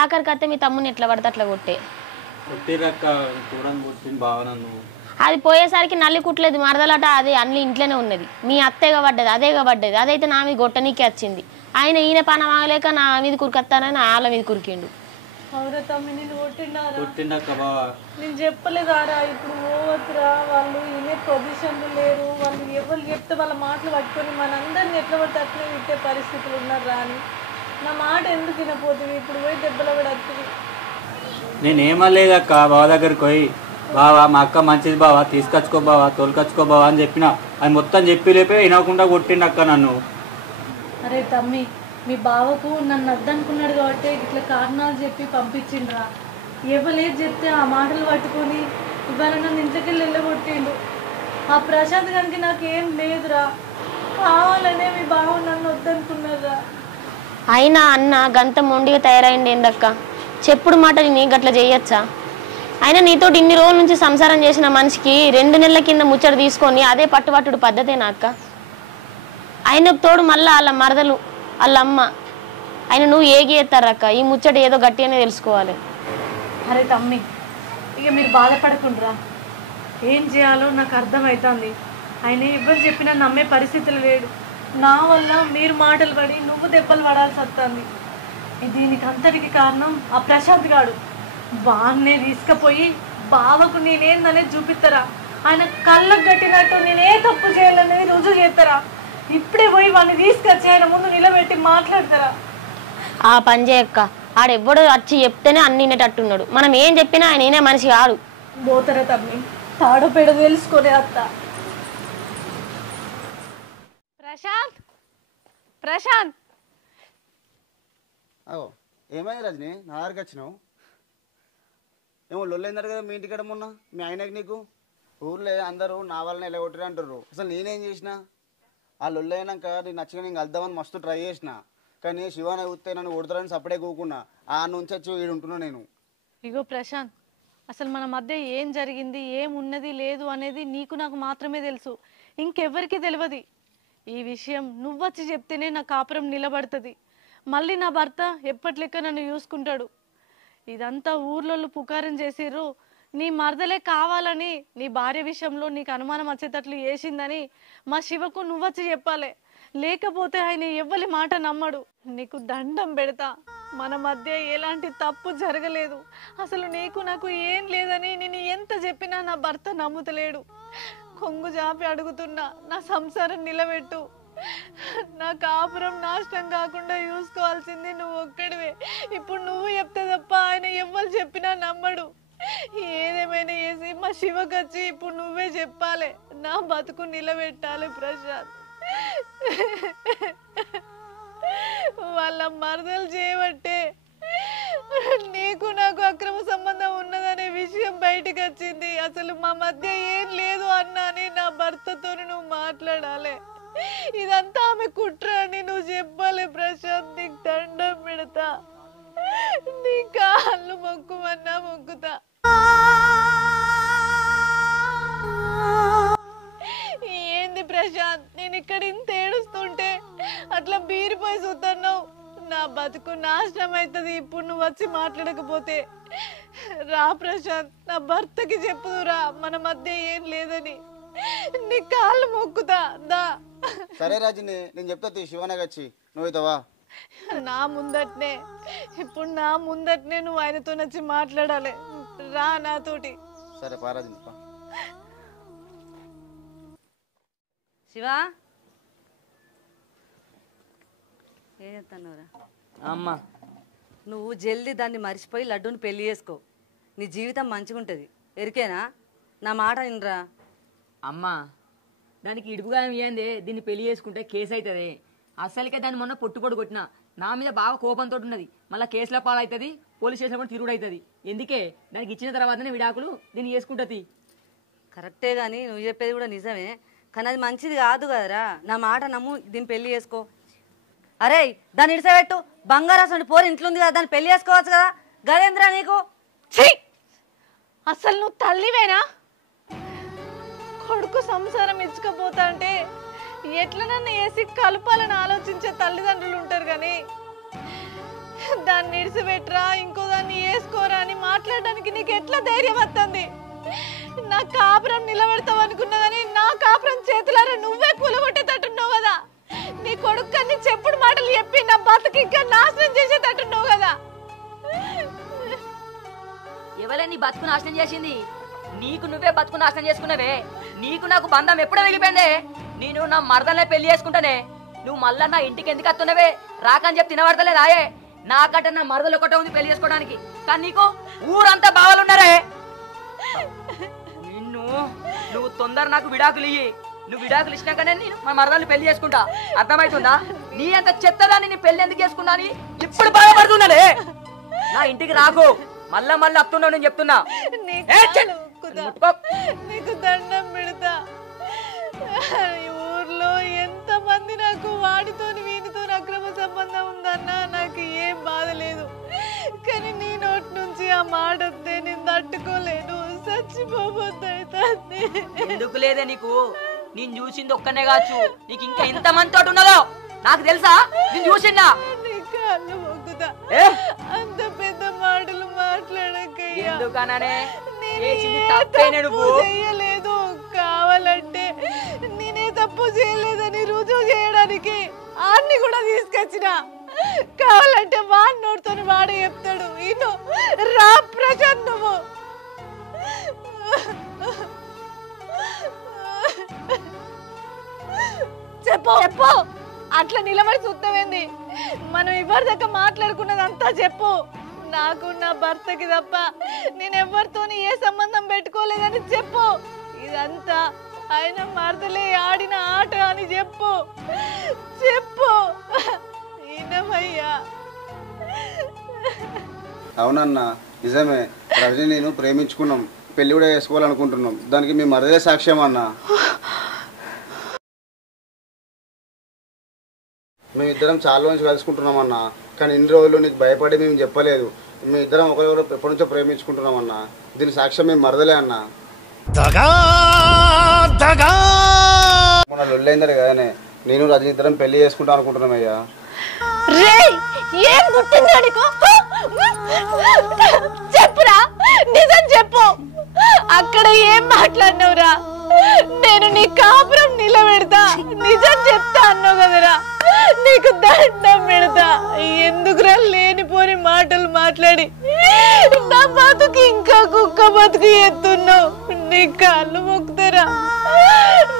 ఆఖరికి అత్తే మీ తమ్ముని ఎట్లా పడితే అట్లా కొట్టే. అది పోయేసరికి నల్లి కుట్టలేదు మరదలట. అది అన్ని ఇంట్లోనే ఉన్నది. మీ అత్త ఎగబడ్డది అదే ఎగబడ్డది. అదైతే నా మీద గొట్టనీకే వచ్చింది. ఆయన ఈయన పని వాగలేక నా మీద కురికొస్తానని వాళ్ళ మీద కురికిండు. నేను చెప్పలేదారా? ఇప్పుడు పోవద్దురా. వాళ్ళు ఇనే పొజిషన్లు లేరు. వాళ్ళు ఎవరు చెప్తే వాళ్ళ మాటలు పట్టుకొని మనందరిని ఎట్లా పడితే అట్లే విట్టే పరిస్థితులు ఉన్నారా అని నా మాట ఎందుకు వినపోతుంది? ఇప్పుడు పోయి దెబ్బలు కూడా వస్తుంది. నేనేమలేదక్క బావ దగ్గరికి పోయి, బావా మా అక్క మంచిది బావా, తీసుకొచ్చుకో బావా, తోలుకొచ్చుకో బావా అని చెప్పిన. అది మొత్తం చెప్పి లేపే వినకుండా కొట్టిండక్క నన్ను. అరే తమ్మి, మీ బావకు నన్ను అద్దనుకున్నాడు కాబట్టి ఇట్లా కారణాలు చెప్పి పంపించిండ్రా. ఎవలేదు చెప్తే ఆ మాటలు పట్టుకొని ఇవాళ నన్ను ఇంట్లోకెళ్ళి వెళ్ళగొట్టిండు. ఆ ప్రశాంత్ గారికి నాకేం లేదురా. కావాలనే మీ బావ నన్ను వద్దనుకున్నారా. అయినా అన్న గంత మొండిగా తయారైంది ఏందక్క? చెప్పుడు మాటని నీ గట్ల చేయొచ్చా? అయినా నీతో ఇన్ని రోజుల నుంచి సంసారం చేసిన మనిషికి 2 నెలల కింద ముచ్చట తీసుకొని అదే పట్టుబట్టుడు పద్ధతేనా అక్క? ఆయనకు తోడు మళ్ళా వాళ్ళ మరదలు వాళ్ళ అమ్మ ఆయన నువ్వు ఏగి ఎత్తారక్క. ఈ ముచ్చట ఏదో గట్టిగానే తెలుసుకోవాలి. అరే తమ్మి, ఇక మీరు బాధపడకుండ్రా. ఏం చేయాలో నాకు అర్థమవుతుంది. ఆయన ఎవరు చెప్పినా నమ్మే పరిస్థితులు లేడు. నా వల్ల మీరు మాటలు పడి నువ్వు దెబ్బలు పడాల్సి వస్తుంది. దీనికి అంతటికి కారణం ఆ ప్రశాంత్ గాడు. బాగానే తీసుకుపోయి బావకు నేనేందనేది చూపిస్తారా? ఆయన కళ్ళకు కట్టినట్టు నేనే తప్పు చేయాలనేది రుజువు చేస్తారా? ఇప్పుడే పోయి వాడిని తీసుకొచ్చి ఆయన ముందు నిలబెట్టి మాట్లాడతారా? ఆ పని చేయక్క. ఆడెవ్వడో వచ్చి చెప్తేనే అన్ని వినేటట్టున్నాడు. మనం ఏం చెప్పినా ఆయన ఈయన మనిషి కాదు. పోతారా తమ్మి? తాడో పేడ తెలుసుకునే అత్త. ప్రశాంత్, ప్రశాంత్. ఏమైంది రజని? నా దగ్గరికి వచ్చినావు? ఏమో లొల్లైందట కదా మీ ఇంటికాడ మొన్న మీ ఆయనకి నీకు. ఊర్లో అందరూ నా వల్లనే ఎలా కొట్టిరు అంటారు. అసలు నేనేం చేసిన? ఆ లొల్లైనాక నీకు నచ్చిన నేను కలుద్దామని మస్తు ట్రై చేసిన. కానీ శివాన కూస్తే నన్ను కొడతారని సపడే కూకున్నా. ఆ నుంచి వచ్చి వీడు ఉంటున్నా నేను. ఇగో ప్రశాంత్, అసలు మన మధ్య ఏం జరిగింది, ఏం ఉన్నది లేదు అనేది నీకు నాకు మాత్రమే తెలుసు. ఇంకెవ్వరికి తెలియదు. ఈ విషయం నువ్వొచ్చి చెప్తేనే నా కాపురం నిలబడుతుంది. మళ్ళీ నా భర్త ఎప్పటి లెక్క నన్ను చూసుకుంటాడు. ఇదంతా ఊర్లో పుకారం చేసిర్రు. నీ మరదలే కావాలని నీ భార్య విషయంలో నీకు అనుమానం వచ్చేటట్లు చేసిందని మా శివకు నువ్వొచ్చి చెప్పాలి. లేకపోతే ఆయన ఎవ్వరి మాట నమ్మడు. నీకు దండం పెడతా. మన మధ్య ఎలాంటి తప్పు జరగలేదు. అసలు నీకు నాకు ఏం లేదని నేను ఎంత చెప్పినా నా భర్త నమ్ముతలేడు. కొంగు జాపి అడుగుతున్నా, నా సంసారం నిలబెట్టు. నా కాపురం నాశనం కాకుండా చూసుకోవాల్సింది నువ్వు ఒక్కడివే. ఇప్పుడు నువ్వు చెప్తే తప్ప ఆయన ఎవ్వరు చెప్పినా నమ్మడు. ఏదేమైనా చేసి మా శివకచ్చి ఇప్పుడు నువ్వే చెప్పాలి. నా బతుకు నిలబెట్టాలి ప్రశాంత్. వాళ్ళ మరదలు చేయబట్టే నీకు నాకు అక్రమ సంబంధం ఉన్నదనే విషయం బయటకు వచ్చింది. అసలు మా మధ్య ఏం లేదు అన్నా అని నా భర్తతో నువ్వు మాట్లాడాలి. ఇదంతా ఆమె కుట్ర అని నువ్వు చెప్పాలి ప్రశాంత్. నీకు దండం పెడతా. నీ కాళ్ళు మొక్కుమన్నా మొక్కుతా. ఏంది ప్రశాంత్, నేను ఇక్కడ ఇంత ఏడుస్తుంటే అట్లా బీరిపోయి చూస్తున్నావు. నా బతుకు నాశనం అవుతుంది ఇప్పుడు నువ్వు వచ్చి మాట్లాడకపోతే. రా ప్రశాంత్, నా భర్తకి చెప్పుదురా మన మధ్య ఏం లేదని. నీ కాళ్ళు మొక్కుతా దా. సరే రాజుని, నేను చెప్తా శివనకి వచ్చి నువ్వు అవుతావా? నా ముందట్నే, ఇప్పుడు నా ముందట్నే నువ్వు ఆయనతో వచ్చి మాట్లాడాలి. రా నాతోటి. సరే పారాజు. శివా ఏం చెప్తానురా? అమ్మా నువ్వు జల్దీ దాన్ని మర్చిపోయి లడ్డూని పెళ్లి చేసుకో. నీ జీవితం మంచిగా ఉంటుంది. ఎరికేనా? నా మాట వినరా. అమ్మా దానికి ఇడుపుగా ఏంది, దీన్ని పెళ్లి చేసుకుంటే కేసు అవుతుంది. అసలుకే దాన్ని మొన్న పొట్టుపొడు కొట్టిన, నా మీద బాగా కోపంతో ఉన్నది. మళ్ళీ కేసుల పాలవుతుంది, పోలీస్ స్టేషన్ కూడా తిరుగుడు అవుతుంది. ఎందుకే దానికి ఇచ్చిన తర్వాతనే విడాకులు దీన్ని చేసుకుంటుంది. కరెక్టే కానీ నువ్వు చెప్పేది కూడా నిజమే, కానీ అది మంచిది కాదు కదరా. నా మాట నమ్ము, దీన్ని పెళ్లి చేసుకో. అరే దాన్ని ఇడిసబెట్టు. బంగారాసు పోరు ఇంట్లో ఉంది కదా, దాన్ని పెళ్లి చేసుకోవచ్చు కదా. గదేంద్రా నీకు? అసలు నువ్వు తల్లివేనా? కొడుకు సంసారం ఇచ్చుకపోతా అంటే ఎట్లా నన్ను వేసి కలపాలని ఆలోచించే తల్లిదండ్రులు ఉంటారు కానీ దాన్ని ఇడిసిపెట్టరా, ఇంకో దాన్ని వేసుకోరా అని మాట్లాడడానికి నీకు ఎట్లా ధైర్యం వస్తుంది? నా కాపురం నిలబెడతావు అనుకున్నా కానీ నా కాపురం చేతులారా నువ్వే కూలగొట్టేటట్టున్నావు కదా. నీ కొడుకు అన్ని చెప్పుడు మాటలు చెప్పి నా బతుకు ఇంకా నాశనం చేసేటట్టున్నావు కదా. ఎవరే నీ బతుకు నాశనం చేసింది? నీకు నువ్వే బతుకు నాశనం చేసుకున్నావే. నీకు నాకు బంధం ఎప్పుడో మిగిలిపోయిందే. నేను నా మరదలనే పెళ్లి చేసుకుంటానే. నువ్వు మళ్ళా నా ఇంటికి ఎందుకు వస్తున్నావే? రాకని చెప్పి తినబడతలేదు ఆయే. నాకంటే నా మరదలు ఒకటే ఉంది పెళ్లి చేసుకోవడానికి, కానీ నీకు ఊరంతా బావాలున్నారే. నువ్వు తొందర నాకు విడాకులు ఇయ్యి. నువ్వు విడాకులు ఇచ్చినాకనే నేను మా మరదలు పెళ్లి చేసుకుంటా. అర్థమవుతుందా? నీ అంత చెత్తదాన్ని నీ పెళ్లి ఎందుకు చేసుకున్నా అని ఇప్పుడు బాధపడుతున్నానే. నా ఇంటికి రాకు, మళ్ళా మళ్ళీ అత్తున్నావు నేను చెప్తున్నా. నీకు దండం పెడతా. ఈ ఊర్లో ఎంత మంది నాకు వాడితో వీనితో అక్రమ సంబంధం ఉందన్నా నాకు ఏం బాధ లేదు, కానీ నీ నోటి నుంచి ఆ మాట వస్తే నేను తట్టుకోలేను. చచ్చిపోబోతుంది. ఎందుకు లేదే నీకు? నేను చూసింది ఒక్కనే కావచ్చు, నీకు ఇంకా ఎంత మంది తోటి ఉన్నదో నాకు తెలుసా. నేను చూసిందా? నీ కాళ్ళు మొక్కుతా. అంత పెద్ద మాటలు మాట్లాడకయ్యా. ఎందుకనే చెయ్యలేదు. కావాలంటే నేనే తప్పు చేయలేదని రుజువు చేయడానికి ఆన్ని కూడా తీసుకొచ్చిన. కావాలంటే వాడి నోటితో వాడే చెప్తాడు. ఇను రా ప్రశాంత్, నువ్వు చెప్పు చెప్పు. అట్లా నిలబడి చూస్తావేంది? మనం ఎవరి దగ్గర మాట్లాడుకున్నదంతా చెప్పు. నాకు నా భర్తకి తప్ప నేను ఎవరితోని ఏ సంబంధం పెట్టుకోలేదని చెప్పు. ఇదంతా ఆయన మరదలే ఆడిన ఆట అని చెప్పు. చెప్పు ఇనమయ్యా. అవునన్నా నిజమే, రజని నేను ప్రేమించుకున్నాం, పెళ్లి కూడా చేసుకోవాలనుకుంటున్నాం. దానికి మీ మరదే సాక్ష్యం అన్నా. మేము ఇద్దరం చాలా రోజులు కలుసుకుంటున్నాం అన్న, కానీ ఇన్ని రోజులు నీకు భయపడి మేము చెప్పలేదు. మేము ఇద్దరం ఒకరికొకరు ఎప్పటి నుంచో ప్రేమించుకుంటున్నాం అన్న. దీని సాక్ష్యం మేము మరదలే అన్న. మన లొల్లైందరు కదనే, నేను రజని ఇద్దరం పెళ్లి చేసుకుంటాం అనుకుంటున్నాం అయ్యా. చెప్పురా, నిజం చెప్పు. అక్కడ ఏం మాట్లాడినవురా? నేను నీ కాపురం నిలబెడతా, నిజం చెప్తా అన్నావు కదరా. నీకు దండం పెడతా. ఎందుకురా లేనిపోని మాటలు మాట్లాడి నా బతుకు ఇంకా కుక్క బతుకు ఎత్తున్నావు. నీ కాళ్ళు మొక్కుతారా?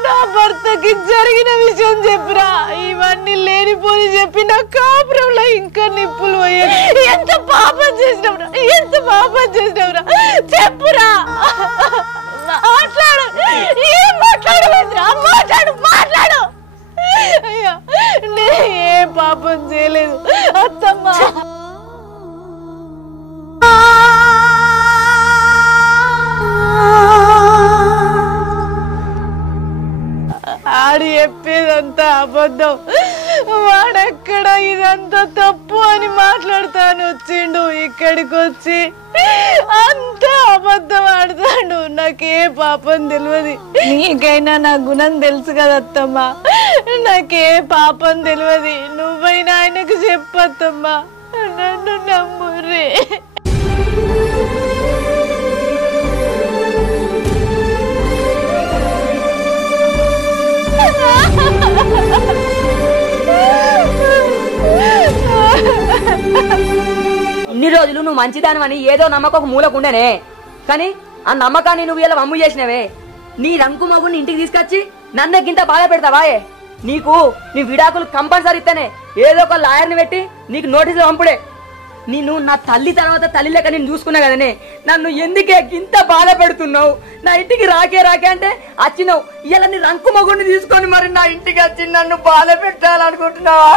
నా భర్తకి జరిగిన విషయం చెప్పురా. ఇవన్నీ లేనిపోని చెప్పి నా కాపురంలో ఇంకా నిప్పులు పోయాయి. ఎంత పాపం చేసినవురా, ఎంత పాపం చేసినవురా? చెప్పురా, మాట్లాడు. ఏం మాట్లాడలేదురా? మాట్లాడు, మాట్లాడు. అయ్యా నే ఏ పాపం చేయలేదు అత్తమ్మ. ఆడి చెప్పేదంతా అబద్ధం. వాడెక్కడ ఇదంతా తప్పు అని మాట్లాడుతాను వచ్చిండు. ఇక్కడికి వచ్చి అంత అబద్ధం ఆడతాడు. నాకే పాపం తెలియదు. నీకైనా నా గుణం తెలుసు కదా అత్తమ్మా. నాకే పాపం తెలియదు. నువ్వైనా ఆయనకు చెప్పత్తమ్మా, నన్ను నమ్ముర్రే. రోజులు నువ్వు మంచిదానివని ఏదో నమ్మకం మూలకుండేనే, కానీ ఆ నమ్మకాన్ని నువ్వు ఇలా వమ్ము చేసినవే. నీ రంకు మగుని ఇంటికి తీసుకొచ్చి నన్నెక్కింత బాధ పెడతావాయే? నీకు నీ విడాకులు కంపల్సరీ ఇస్తేనే ఏదో ఒక లాయర్ని పెట్టి నీకు నోటీసులు పంపుడే. నేను నా తల్లి తర్వాత తల్లి లెక్క నేను చూసుకున్నా కదనే, నన్ను ఎందుకే ఇంత బాధ పెడుతున్నావు? నా ఇంటికి రాకే అంటే వచ్చినావు, ఇలా నీ రంకు మగుడిని తీసుకొని మరి నా ఇంటికి వచ్చి నన్ను బాధ పెట్టాలనుకుంటున్నావా?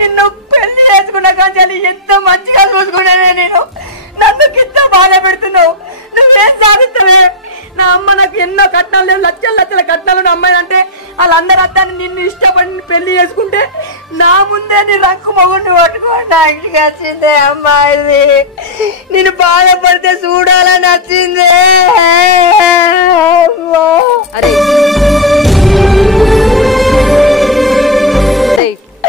నిన్ను పెళ్లి చేసుకున్నా కానీ ఎంత మంచిగా చూసుకున్నానే నేను, నన్ను ఇంత బాధ పెడుతున్నావు. నువ్వేం సాధిస్తావే? నా అమ్మ నాకు ఎన్నో కట్నాలు లేవు, లక్షల లక్షల కట్నాలు అమ్మాయి అంటే వాళ్ళందరూ అత్తాన్ని నిన్ను ఇష్టపడి పెళ్లి చేసుకుంటే నా ముందే నీ రంకు మొగుడిని పట్టుకోండి నా ఇంటికి వచ్చిందే అమ్మాయి. నేను బాధపడితే చూడాలని వచ్చిందే. అరే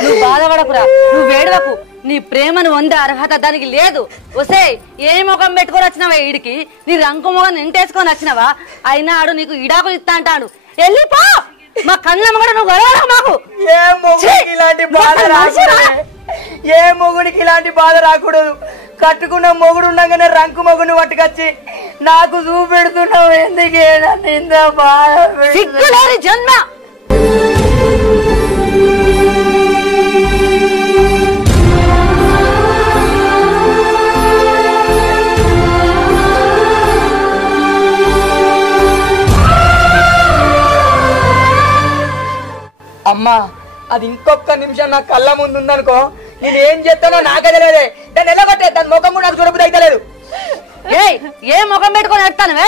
నువ్వు బాధపడకురా, నువ్వు వేడవకు. నీ ప్రేమను వందే అర్హత దానికి లేదు. వసే ఏ ముఖం పెట్టుకొని వచ్చినావా ఈడికి? నీ రంకు మొగం నింటేసుకొని వచ్చినావా? అయినా ఆడు నీకు ఇడాకులు ఇస్తా అంటాడు. వెళ్ళిపో, మా కళ్ళమ్మ కూడా నువ్వు గొడవరా మాకు. ఏ మొగుడికి ఇలాంటి బాధ రాకూడదు, ఏ మొగుడికి ఇలాంటి బాధ రాకూడదు. కట్టుకున్న మొగుడు ఉండగానే రంకు మొగుడిని పట్టుకొచ్చి నాకు చూపెడుతున్నావు ఎందుకే? నన్ను ఇంత బాధ సిగ్గులేని జన్మ. అమ్మా, అది ఇంకొక నిమిషం నా కళ్ళ ముందు ఉందనుకో, నేను ఏం చేస్తానో నాకే తెలియదే. దాన్ని ఎలా కొట్టే దాని ముఖం కూడా నాకు చూడబుద్ధి అయితే లేదు. ఏ ముఖం పెట్టుకొని వస్తానువే?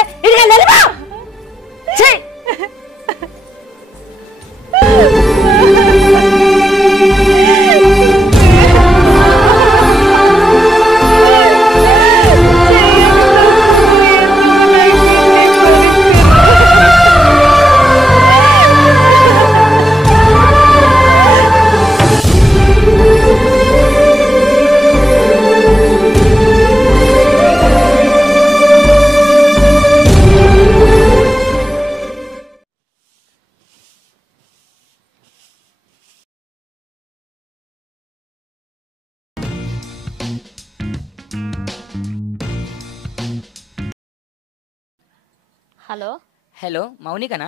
Hello hello, మౌనికనా?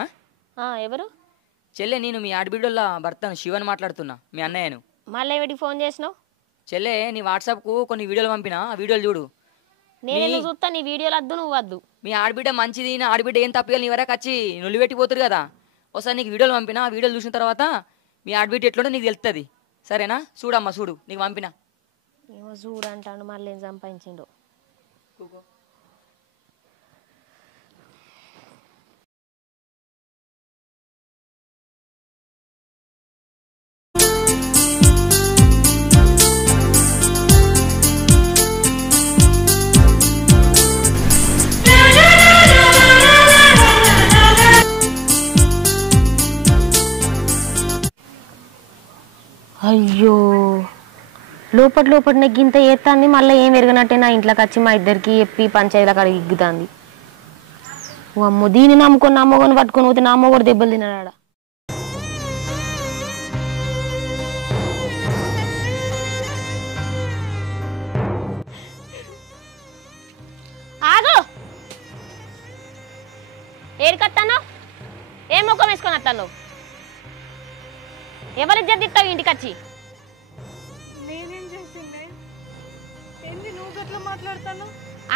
ఎవరు? చెల్లె, నేను మీ ఆడబిడ్డోళ్ళ భర్తను శివని మాట్లాడుతున్నా, మీ అన్నయ్యను. మళ్ళీ ఏమిటికి ఫోన్ చేసినావు? చెల్లె, నీ వాట్సాప్కు కొన్ని వీడియోలు పంపినా, ఆ వీడియోలు చూడు. నేను ఎందుకు చూస్తా? నీ వీడియోలు వద్దు, నువ్వు వద్దు. మీ ఆడబిడ్డ మంచిది, నా ఆడబిడ్డ ఏం తప్పగా నీ వరకు వచ్చి నువ్వు పెట్టిపోతురు కదా. ఒకసారి నీకు వీడియోలు పంపినా, ఆ వీడియోలు చూసిన తర్వాత మీ ఆడబిడ్డ ఎట్లుంటో నీకు తెలుస్తుంది. సరేనా? చూడమ్మా, చూడు, నీకు పంపినా. ఏమో చూడంటాడు, మళ్ళీ ఏం సంపాదించిండో. అయ్యో, లోపల నాకు ఇంత ఏత్తాంది, మళ్ళీ ఏం ఎరగనట్టే నా ఇంట్లోకి వచ్చి మా ఇద్దరికి చెప్పి పంచాయతీలో అక్కడ ఇగ్గుతాంది. అమ్మో, దీన్ని నమ్ముకొని నా మొగని పట్టుకొని పోతే నా మొగడు దెబ్బలు తిన్నాడా. ఆగు, ఏరికత్తాను? ఏం ముఖం వేసుకొని వస్తాను? ఎవరి జద్దిస్తావు ఇంటికి వచ్చి?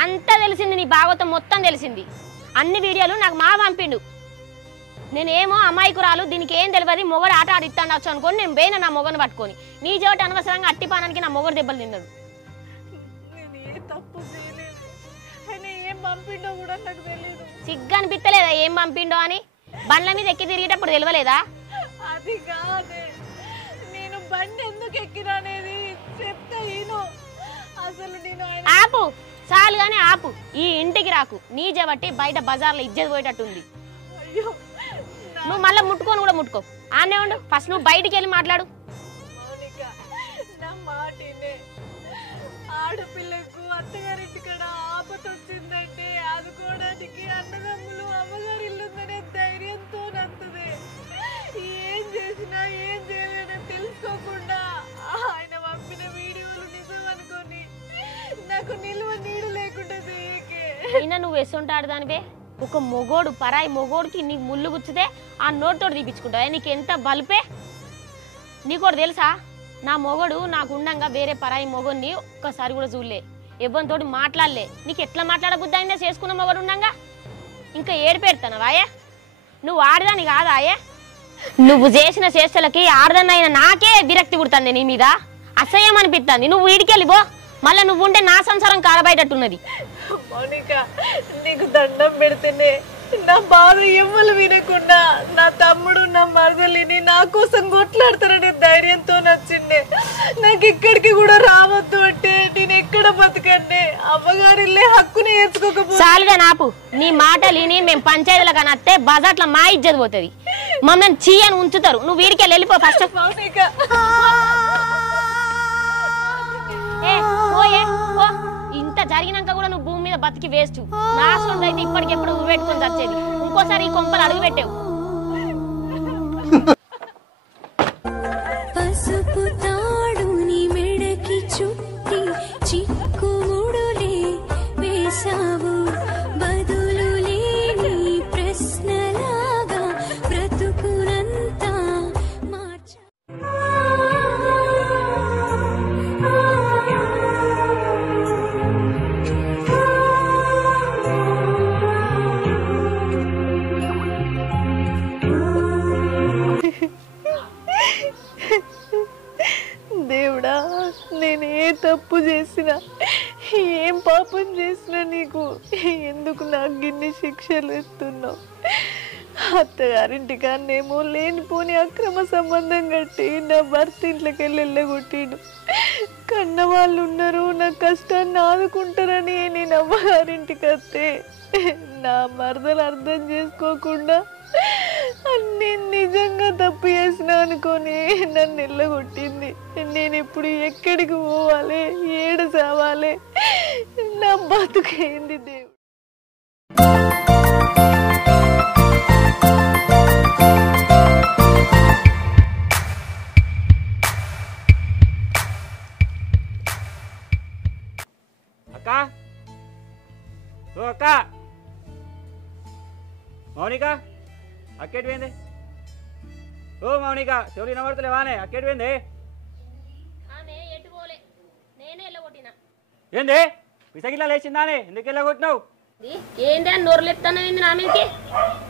అంతా తెలిసింది, నీ భాగవతం మొత్తం తెలిసింది. అన్ని వీడియోలు నాకు మా పంపిండు. నేనేమో అమాయకురాలు, దీనికి ఏం తెలియదు, మొగడు ఆట ఆడిస్తాను అనుకోని నేను పోయినా నా మొగను పట్టుకొని. నీ చోట అనవసరంగా అట్టిపానానికి నా మొగడు దెబ్బలు తిన్నాడు. సిగ్గు అనిపిస్తలేదా ఏం పంపిండో అని? బండ్ల మీద ఎక్కి తిరిగేటప్పుడు తెలియలేదా? అది కాదే, నేను బండి ఎందుకు ఎక్కినానేది చెప్తా. అసలు నేను ఆపు, చాలు గానీ ఆపు. ఈ ఇంటికి రాకు, నీ జబట్టి బయట బజార్లో ఇజ్జత్ పోయేటట్టుంది. నువ్వు మళ్ళీ ముట్టుకొని కూడా ముట్టుకో, ఆనే ఉండు. ఫస్ట్ నువ్వు బయటికి వెళ్ళి మాట్లాడు. నా మాటనే, ఆడపిల్లకు అత్తగారింటి కాడ ఆపత వచ్చిందంటే ఆదుకోవడానికి అన్నదమ్ములు అమ్మగారి ఇల్లుందనే ధైర్యంతో నంతదే. ఏం చేసినా ఏం చేయలేదని తెలుసుకోకుండా ఆయన పంపిన వీడియోలు నిజం అనుకొని నా అయినా నువ్వు ఎసొంటాడు దానివే ఒక మొగోడు పరాయి మొగోడికి నీకు ముళ్ళు గుచ్చితే ఆ నోటితోటి తీపించుకుంటావు నీకు ఎంత బలిపే నీకోటి తెలుసా నా మొగడు నాకు ఉండంగా వేరే పరాయి మొగోడిని ఒక్కసారి కూడా చూడలే ఎవరితోటి మాట్లాడలే నీకు ఎట్లా మాట్లాడబుద్ది అయిందా చేసుకున్న మొగడు ఉండంగా ఇంకా ఏడు పెడతానవాయే నువ్వు ఆడదాని కాదాయే నువ్వు చేసిన చేష్టలకి ఆడదాన్ని అయినా నాకే విరక్తి పుడుతుంది నీ మీద అసహ్యం అనిపిస్తుంది నువ్వు వీడికెళ్ళి పో మళ్ళీ నువ్వు ఉంటే నా సంసారం కారబయటట్టున్నది మౌనిక నీకు దండం పెడితేనే నా బాధ ఎవ్వరు వినకుండా నా తమ్ముడు నా మరదలిని నా కోసం కొట్లాడతారనే ధైర్యంతో నచ్చిండే నాకు ఇక్కడికి కూడా రావద్దు అంటే నేను ఎక్కడ బతకండి అవ్వగారిల్లే హక్కుని నేర్చుకోకపోతే చాలుగా నాపు నీ మాటలు విని మేము పంచాయతీలో కానీ వస్తే బజార్లో మా ఇజ్జత్ పోతుంది మమ్మల్ని చీయని ఉంచుతారు నువ్వు వీడికి వెళ్ళిపో ఫస్ట్ మౌనిక ఇంత జరిగినాక కూడా నువ్వు భూమి మీద బతికి వేస్ట్ నా సొంత అయితే ఇప్పటికెప్పుడు పెట్టుకొని వచ్చేది ఇంకోసారి ఈ కొంపలు అడుగు పెట్టావు పసుపు తాడుని మెడకి చుట్టి చిక్కుముడులే వేసావు బదులు లేని ప్రశ్నలాగా బ్రతుకునంతా మార్చ దేవుడా నేను ఏ తప్పు చేసినా ఏం పాపం చేసినా నీకు ఎందుకు నాకు గిన్ని శిక్షలు ఇస్తున్నావు అత్తగారింటికాన్నేమో లేనిపోని అక్రమ సంబంధం కట్టి నా భర్త ఇంట్లోకి వెళ్ళగొట్టిడు కన్న వాళ్ళు ఉన్నారు నా కష్టాన్ని ఆదుకుంటారని నేను అమ్మగారింటికి వస్తే నా మరదలు అర్థం చేసుకోకుండా నేను నిజంగా తప్పు చేసిన అనుకొని నన్ను వెళ్ళగొట్టింది నేను ఇప్పుడు ఎక్కడికి పోవాలి ఏడు సావాలి నా బతుకైంది దేవుడు అక్క ఓ అక్క మౌనిక అక్కేటి పోయింది ఓ మౌనిక చెవులు వినబడతలేవానే అక్కేటి పోయింది ఏంది పిసగిలా లేచిందానే ఎందుకు వెళ్ళగొట్టినావు ఏంటి అని నోరులెత్తాను నా మీదకి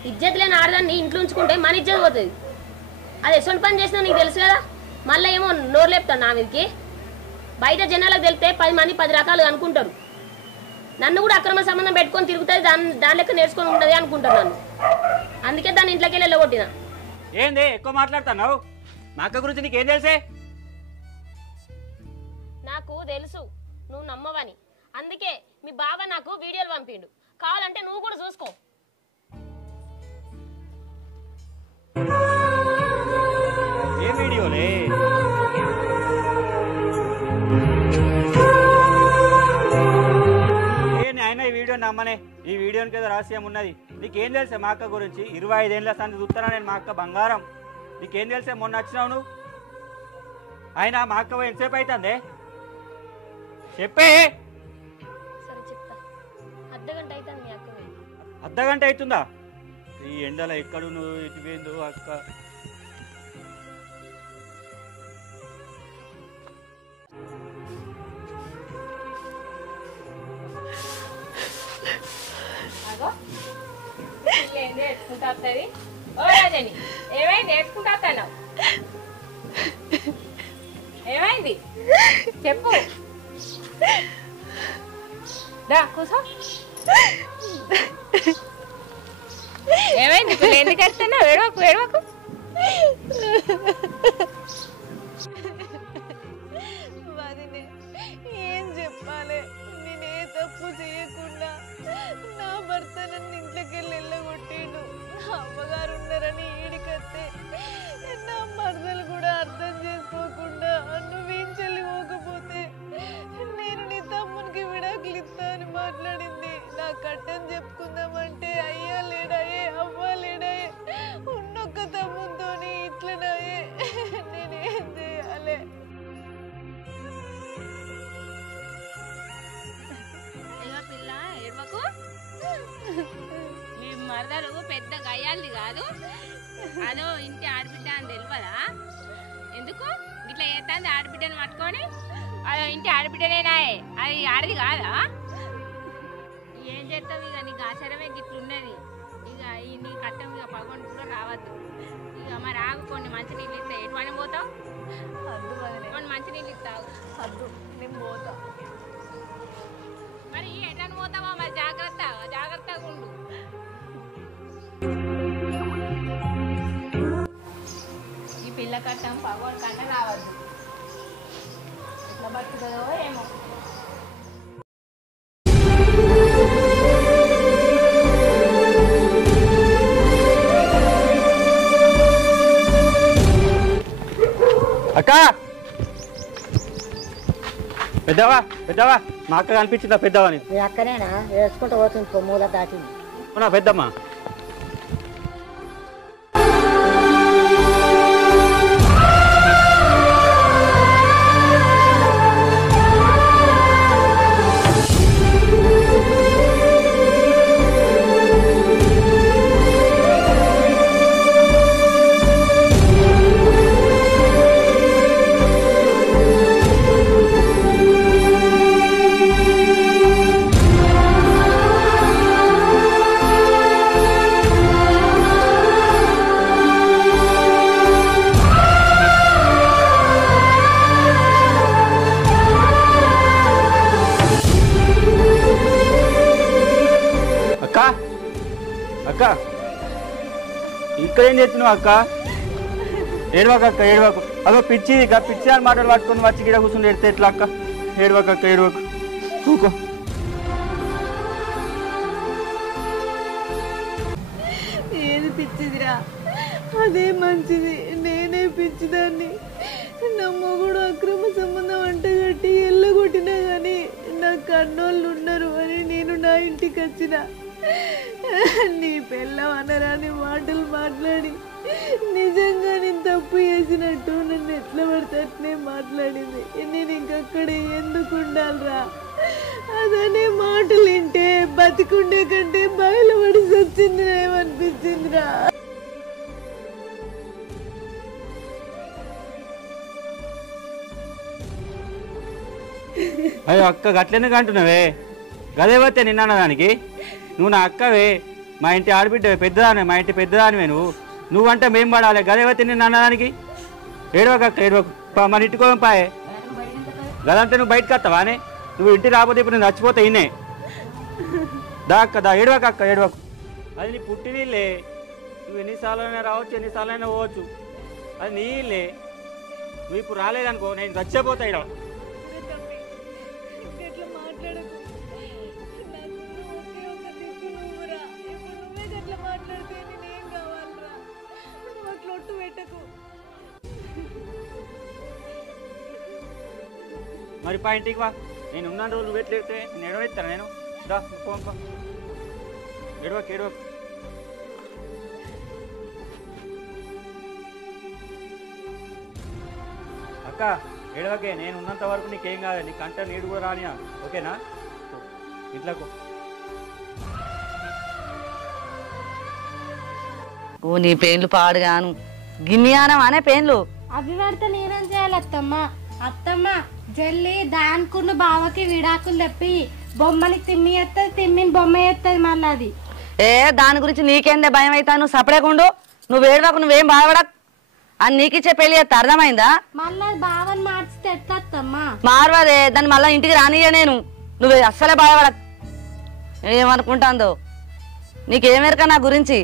ఇజ్జత్ లేని ఆడదాన్ని ఇంట్లో ఉంచుకుంటే మన ఇజ్జత్ పోతుంది అది ఎసొంటి పని చేసినా నీకు తెలుసు కదా మళ్ళీ ఏమో నోరులేపుతాను నా మీదకి బయట జనాలకు తెలితే 10 మంది 10 రకాలు అనుకుంటారు నన్ను కూడా అక్రమ సంబంధం పెట్టుకొని తిరుగుతుంది దాని లెక్క నేర్చుకొని ఉంటుంది అనుకుంటాను నన్ను అందుకే దాన్ని ఇంట్లోకి వెళ్ళి వెళ్ళగొట్టిన ఏంది ఎక్కువ మాట్లాడుతున్నావు మా అక్క గురించి నీకేం తెలిసే నాకు తెలుసు నువ్వు నమ్మవని అందుకే మీ బావ నాకు వీడియోలు పంపిండు కావాలంటే నువ్వు కూడా చూసుకో ఏ వీడియోలే ఆయన ఈ వీడియో నమ్మనే ఈ వీడియోకి ఏదో రహస్యం ఉన్నది నీకేం తెలుసా మా అక్క గురించి 25 ఏళ్ళ సంది చూస్తానా నేను మా అక్క బంగారం నీకేం తెలుసా మొన్న వచ్చినావు నువ్వు ఆయన మా అక్క ఎంతసేపు అవుతుంది చెప్పే సరే చెప్తా అర్ధగంట అవుతుంది మీ అక్క అర్ధగంట అవుతుందా ఈ ఎండలో ఎక్కడు నువ్వు ఇటు పోయిందో అక్క ఏమైంది నేర్చుకుంటా ఏమైంది చెప్పు కూసో ఏమైంది ఎందుకు వస్తున్నావు ఏడవకు ఏడవకు ఏం చెప్పాలి నేనే తప్పు చేయకుండా నా భర్త నన్ను ఇంట్లోకి వెళ్ళగొట్టిండు అమ్మగారు ఉన్నారని ఈడికత్తే నా మరదలు కూడా అర్థం చేసుకోకుండా నువ్వేం చెల్లి పోకపోతే నేను నీ తమ్మునికి విడాకులు ఇస్తా అని మాట్లాడింది అయ్యాలి కాదు అదో ఇంటి ఆడబిడ్డ అని తెలియదా ఎందుకు ఇట్లా చేస్తుంది ఆడబిడ్డని పట్టుకొని అదో ఇంటి ఆడబిడ్డనేనాయే అది ఆడది కాదా ఏం చేస్తావు ఇక నీకు ఆచారమే గిట్లున్నది ఇక ఈ నీ కట్టం ఇక పగొని కూడా రావద్దు ఇక మరి ఆగు కొన్ని మంచినీళ్ళు ఇస్తే ఎటువంటి పోతావు కొన్ని మంచినీళ్ళు ఇస్తావు వద్దు నేను పోతా మరి ఎటని పోతావా మరి జాగ్రత్తగా ఉండు ఈ పిల్ల కట్టం పగోడు కంట రావద్దు ఎట్లా బతుకుతుందో ఏమో అక్క పెద్దవా పెద్దవా మా అక్క కనిపించిందా పెద్దవా నీకు మీ అక్కనేనా వేసుకుంటూ పోతుంది మూల దాటింది అవునా పెద్దమ్మా అక్క ఇక్కడ ఏం చేస్తున్నావు అక్క ఏడవాక అక్క ఏడవాకు అదో పిచ్చి పిచ్చి అని మాటలు పట్టుకొని వచ్చి గిడ కూర్చుని ఎడితే ఎట్లా అక్క ఏడవాక అక్క ఏడవాకు కూకో ఏది పిచ్చిదిరా అదే మంచిది నేనే పిచ్చిదాన్ని నా మొగుడు అక్రమ సంబంధం అంటే కట్టి ఎల్లగొట్టినా కానీ నా కన్నోళ్ళు ఉన్నారు అని నేను నా ఇంటికి వచ్చిన నీ పెళ్ళం అనరాని మాటలు మాట్లాడి నిజంగా నేను తప్పు చేసినట్టు నన్ను ఎట్లా పడితే అట్నే మాట్లాడింది నేను ఇంకక్కడే ఎందుకు ఉండాలిరా అదనే మాటలు వింటే బతికుండే కంటే బయలుపడి సచ్చింది ఏమనిపించిందిరా అయ్యో అక్క గట్లెందుకు అంటున్నావే గదే పోతే నిన్న దానికి నువ్వు నా అక్కవే మా ఇంటి ఆడబిడ్డవే పెద్దదానివే మా ఇంటి పెద్దదానివే నువ్వంటే మేము పడాలి గదే పోతే నిన్ను అన్నదానికి ఏడవక అక్క ఏడవకు మన ఇంటికి పాయే గదంటే నువ్వు బయటకు వస్తావానే నువ్వు ఇంటి రాకపోతే ఇప్పుడు నేను చచ్చిపోతా ఇన్నే దా అక్క దా ఏడవక అక్క ఏడవకు అది నీ పుట్టి నీళ్ళే నువ్వు ఎన్నిసార్లైనా రావచ్చు ఎన్నిసార్లైనా పోవచ్చు అది నీ ఇల్లే నువ్వు ఇప్పుడు రాలేదనుకో నేను చచ్చిపోతా ఇక్కడ మరి పా ఇంటికి వా నేను ఉన్న రోజులు పెట్టలేస్తే నేను ఎడవెత్తాను నేను దా ఫోన్ పా ఎడవకు ఎడవకు అక్క ఎడవకే నేను ఉన్నంత వరకు నీకేం కాదు నీ కంట నీడు కూడా రానియా ఓకేనా ఇంట్లోకు ఓ నీ పేన్లు పాడుగాను గిన్నియానం అనే పేన్లు అవి పడితే నేనేం చేయాలి అత్తమ్మ అత్తమ్మ జల్లి దానికున్న బావకి విడాకులు తెప్పి బొమ్మని తిమ్మి ఎత్తది తిమ్మిని బొమ్మ ఎత్తది మళ్ళీ అది ఏ దాని గురించి నీకేందే భయం అవుతా నువ్వు సపడేకుండు నువ్వు ఏడవకు నువ్వేం బాధపడకు అని నీకిచ్చే పెళ్లి చేస్తే అర్థమైందా మళ్ళీ బావని మార్చితే ఎట్లా అత్తమ్మ మార్వదే దాన్ని మళ్ళీ ఇంటికి రానియ్య నేను నువ్వు అస్సలే బాధపడకు ఏమనుకుంటాందో నీకేమెరక నా గురించి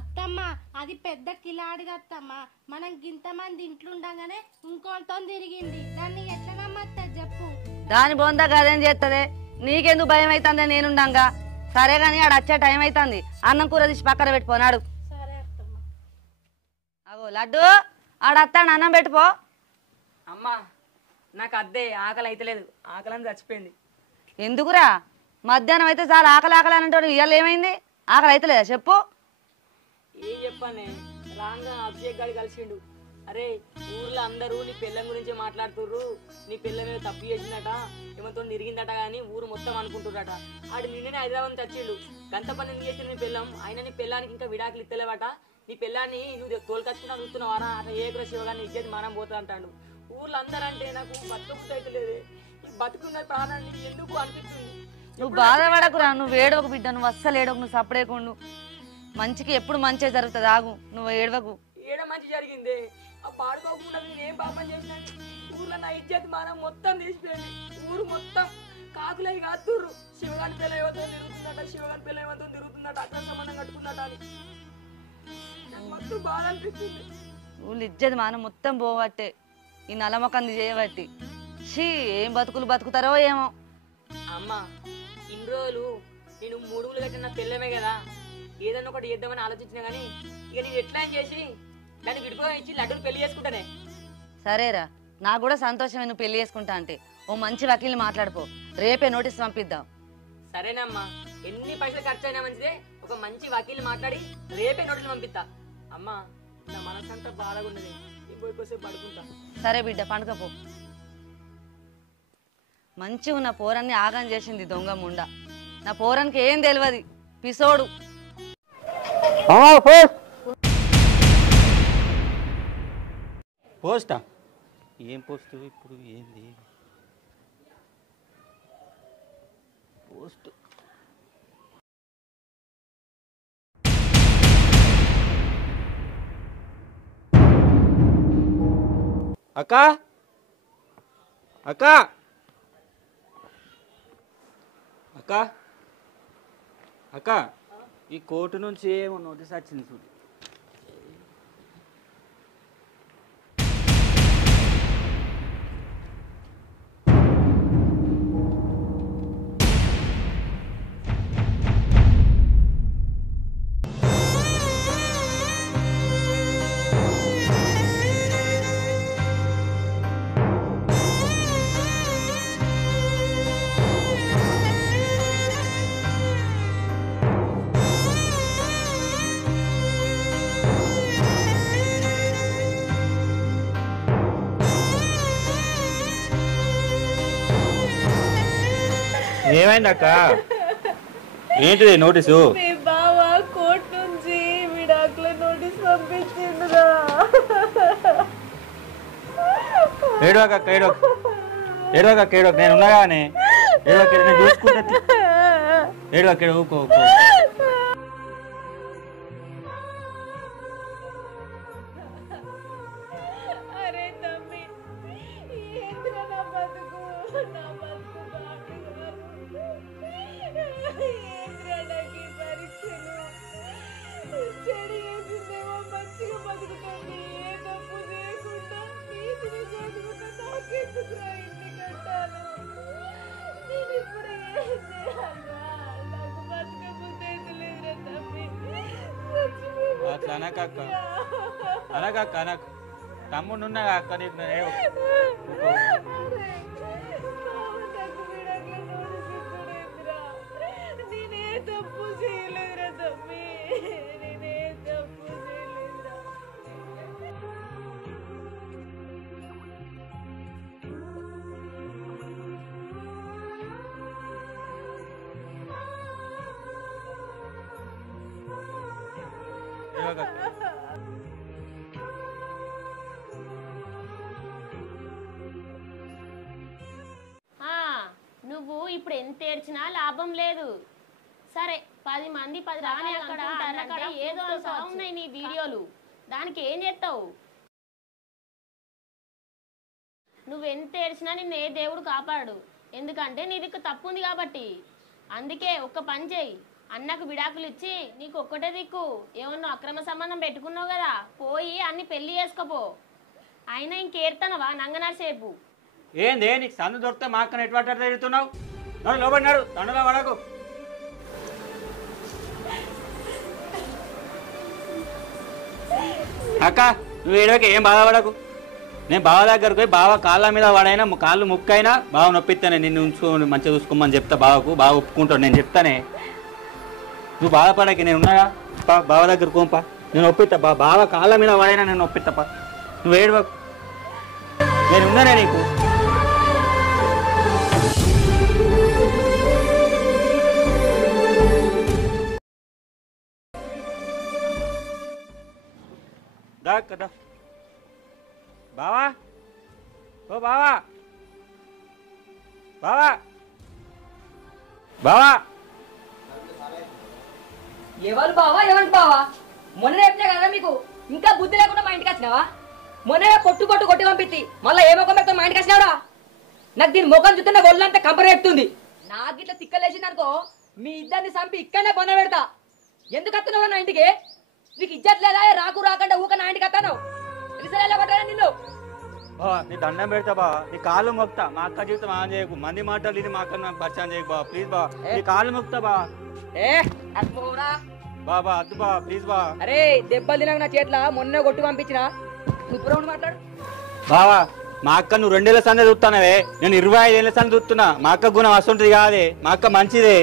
అత్తమ్మ అది పెద్ద కిలాడిగా అత్తమ్మ మనం ఇంతమంది ఇంట్లో ఉండగానే ఇంకోటితో తిరిగింది దాన్ని ఎట్లా నమ్మత్తా చెప్పు దాని బొందా గదేం చేస్తుంది నీకెందుకు భయం అవుతుంది నేనుండంగా సరే కానీ ఆడ వచ్చే టైం అవుతుంది అన్నం కూర తీసి పక్కన పెట్టిపోనాడు సరే అత్తమ్మ అగో లడ్డు ఆడత్తాడు అన్నం పెట్టిపో అమ్మా నాకు అద్దే ఆకలి అయితలేదు ఆకలని చచ్చిపోయింది ఎందుకురా మధ్యాహ్నం అయితే చాలా ఆకలి ఆకలి అని అంటాడు ఇవాళ ఏమైంది ఆకలి అయితలేదా చెప్పు ఏం చెప్పానే రాంగా అభిషేక్ గారు కలిసిండు అరే ఊర్లో అందరూ నీ పిల్లం గురించి మాట్లాడుతుర్రు, నీ పిల్ల మీద తప్పు చేసిందట, ఏమంతో నిరిగిందట కానీ ఊరు మొత్తం అనుకుంటుర్రట. ఆడు నిన్ననే హైదరాబాద్ తెచ్చిండు, గంత పని ఎందుకు చేసింది నీ పిల్లం, ఆయన నీ పిల్లానికి ఇంకా విడాకులు ఇస్తలేవట, నీ పిల్లాన్ని నువ్వు తోలుకొచ్చుకున్నా చూస్తున్నావారా, అట్లా ఏ కూడా శివగాన్ని ఇచ్చేది మనం పోతా అంటాడు. ఊర్లో అందరంటే నాకు బతుకు అవుతలేదు, ఈ బతుకున్న ప్రాణాన్ని ఎందుకు అనిపిస్తుంది. నువ్వు బాధపడకురా, నువ్వు ఏడవకు బిడ్డ, నువ్వు అస్సలు ఏడవకు, నువ్వు సపడేకుండు. మంచికి ఎప్పుడు మంచిగా జరుగుతుంది, ఆగు, నువ్వు ఏడవకు. ఏడ మంచి జరిగింది, ఆ పాడుకోకుండా నేను ఏం పాపం చేసినా ఊర్లో నా ఇజ్జత్ మనం మొత్తం తీసిపోయింది. ఊరు మొత్తం కాకులై కాదుర్రు, శివగాని పిల్ల ఏమతో తిరుగుతుందట, శివగాని పిల్ల ఏమతో తిరుగుతుందట, అక్కడ సంబంధం కట్టుకుందట అని నాకు మొత్తం బాధ అనిపిస్తుంది. ఊళ్ళు ఇజ్జత్ మానం మొత్తం పోవట్టే, ఈ నలమకంది చేయబట్టి. షీ ఏం బతుకులు బతుకుతారో ఏమో. అమ్మ ఇన్ని రోజులు నేను 3 ఊళ్ళు కట్టిన నా పిల్లమే కదా, ఏదన్నా ఒకటి చేద్దామని ఆలోచించినా కానీ ఇక నేను ఎట్లా చేసి దాన్ని విడిపోయి లడ్డూలు పెళ్లి చేసుకుంటానే. సరేరా, నాకు కూడా సంతోషమే నువ్వు పెళ్లి చేసుకుంటా అంటే. ఓ మంచి వకీల్ని మాట్లాడుకో, రేపే నోటీస్ పంపిద్దాం. సరేనమ్మా, ఎన్ని పైసలు ఖర్చు అయినా మంచిదే, ఒక మంచి వకీల్ మాట్లాడి రేపే నోటీస్ పంపిస్తా. అమ్మా నా మనసంతా బాధగా ఉన్నది, ఇంకోసేపు పడుకుంటా. సరే బిడ్డ పండుకపో. మంచిగా ఉన్న పోరాన్ని ఆగం చేసింది దొంగ ముండ. నా పోరానికి ఏం తెలియదు, పిసోడు. పోస్టా? ఏం పోస్ట్ ఇప్పుడు? ఏంది పోస్ట్? అక్క అక్క అక్క అక్క, ఈ కోర్టు నుంచి ఏమో నోటీస్ వచ్చింది చూడు. ఏమైంది అక్క? ఏంటిది నోటీసు? మీ బావ కోర్టు నుంచి విడాకుల నోటీస్ పంపించిండురా. ఏడవక ఏడవక ఏడవక ఏడవక, నేను ఉన్నాగానే ఏడవక, నేను చూసుకుంటా. ఏడవక ఊకో ఊకో. అరే తమ్మి, ఏంద్రా నా బతుకు, నా బతుకు ఏంద్రా నాకు ఈ పరీక్షలు. చెడు చేసిందేమో మంచిగా బతుకుతుంది, ఏ తప్పు చేయకుండా నీతిని చేసుకుంటా, నాకెందుకురా ఇన్ని కట్టాలు? నేను ఇప్పుడు ఏం చేయాలరా? నాకు బతకబుద్ధి లేదురా తమ్మి. అట్లా అనకక్క, అనకక్క అనక. తమ్ముడు ఉన్నాగా అక్క, నీకు నేనే తప్పు చేయలేదురా తమ్మి, నేనే తప్పు చేయలేదురా. నువ్వు ఇప్పుడు ఎంత ఏడ్చినా లాభం లేదు. సరే 10 మంది 10 రాని అక్కడ ఏదో ఉన్నాయి నీ వీడియోలు, దానికి ఏం చేస్తావు? నువ్వు ఎంత ఏడ్చినా నిన్ను ఏ దేవుడు కాపాడు, ఎందుకంటే నీ దిక్కు తప్పు ఉంది కాబట్టి. అందుకే ఒక్క పని చేయి, అన్నకు విడాకులు ఇచ్చి నీకు ఒక్కటే దిక్కు, ఏమన్నా అక్రమ సంబంధం పెట్టుకున్నావు కదా, పోయి అన్ని పెళ్లి చేసుకోపో. అయినా ఇంకేర్తానవా నంగనాసేపు? ఏంది నీకు సందు దొరికితే మా అక్కన ఎటువంటి తిరుగుతున్నావు? నడు లోబడినాడు, దండలో పడకు. అక్క నువ్వు ఏడవకి, ఏం బాధపడకు. నేను బావ దగ్గరకు పోయి బావ కాళ్ళ మీద వాడైనా కాళ్ళు ముక్కైనా బావ నొప్పిస్తానే, నిన్ను ఉంచుకొని మంచిగా చూసుకోమని చెప్తా బావకు, బావ ఒప్పుకుంటాడు. నేను చెప్తానే, నువ్వు బాధపడకి, నేను ఉన్నాగా. బావ దగ్గర కోంపా, నేను ఒప్పిస్తా. బావ కాళ్ళ మీద వాడైనా నేను ఒప్పిస్తాపా. నువ్వు ఏడవకు, నేను ఉన్నానే నీకు. దా కదా బావా, ఓ బావా, బావా, బావా. ఎవరు బావా ఎవరు బావా? మొన్న రేపే కదా మీకు ఇంకా బుద్ధి లేకుండా మా ఇంటికి వచ్చినావా? మొన్న కొట్టి పంపిద్ది, మళ్ళీ ఏ ముఖం పెడతా మా ఇంటికి వచ్చినావురా? నాకు దీని ముఖం చూస్తున్న ఒళ్ళంతా కంపర ఎత్తుంది. నాకు ఇట్లా తిక్కలేసింది అనుకో, మీ ఇద్దరిని చంపి ఇక్కడనే బొన్న పెడతా. ఎందుకు వస్తున్నావు నా ఇంటికి? నీకు ఇజ్జత్ లేదా? రాకుండా ఊక నా ఇంటికి వస్తాను. నిన్ను నీ దండం పెడతా బా, నీ కాళ్ళు మొక్తా. మా అక్క జీవితం ఆన్ చేయకు, మంది మాటలు తిని మా అక్కను పరిచయం చేయకు బా, ప్లీజ్ బా. నీ కాళ్ళు మొక్తా బా. బాబా అద్దు బా, ప్లీజ్ బా. అరే దెబ్బలు తినక నా చేతిలో మొన్న కొట్టు పంపించిన మాట్లాడు బావా. మా అక్క నువ్వు 2 ఏళ్ల సందే చూస్తానవే, నేను 25 ఏళ్ల సందే చూస్తున్నా. మా అక్క గుణం వస్తుంటది కాదే, మా అక్క మంచిదే.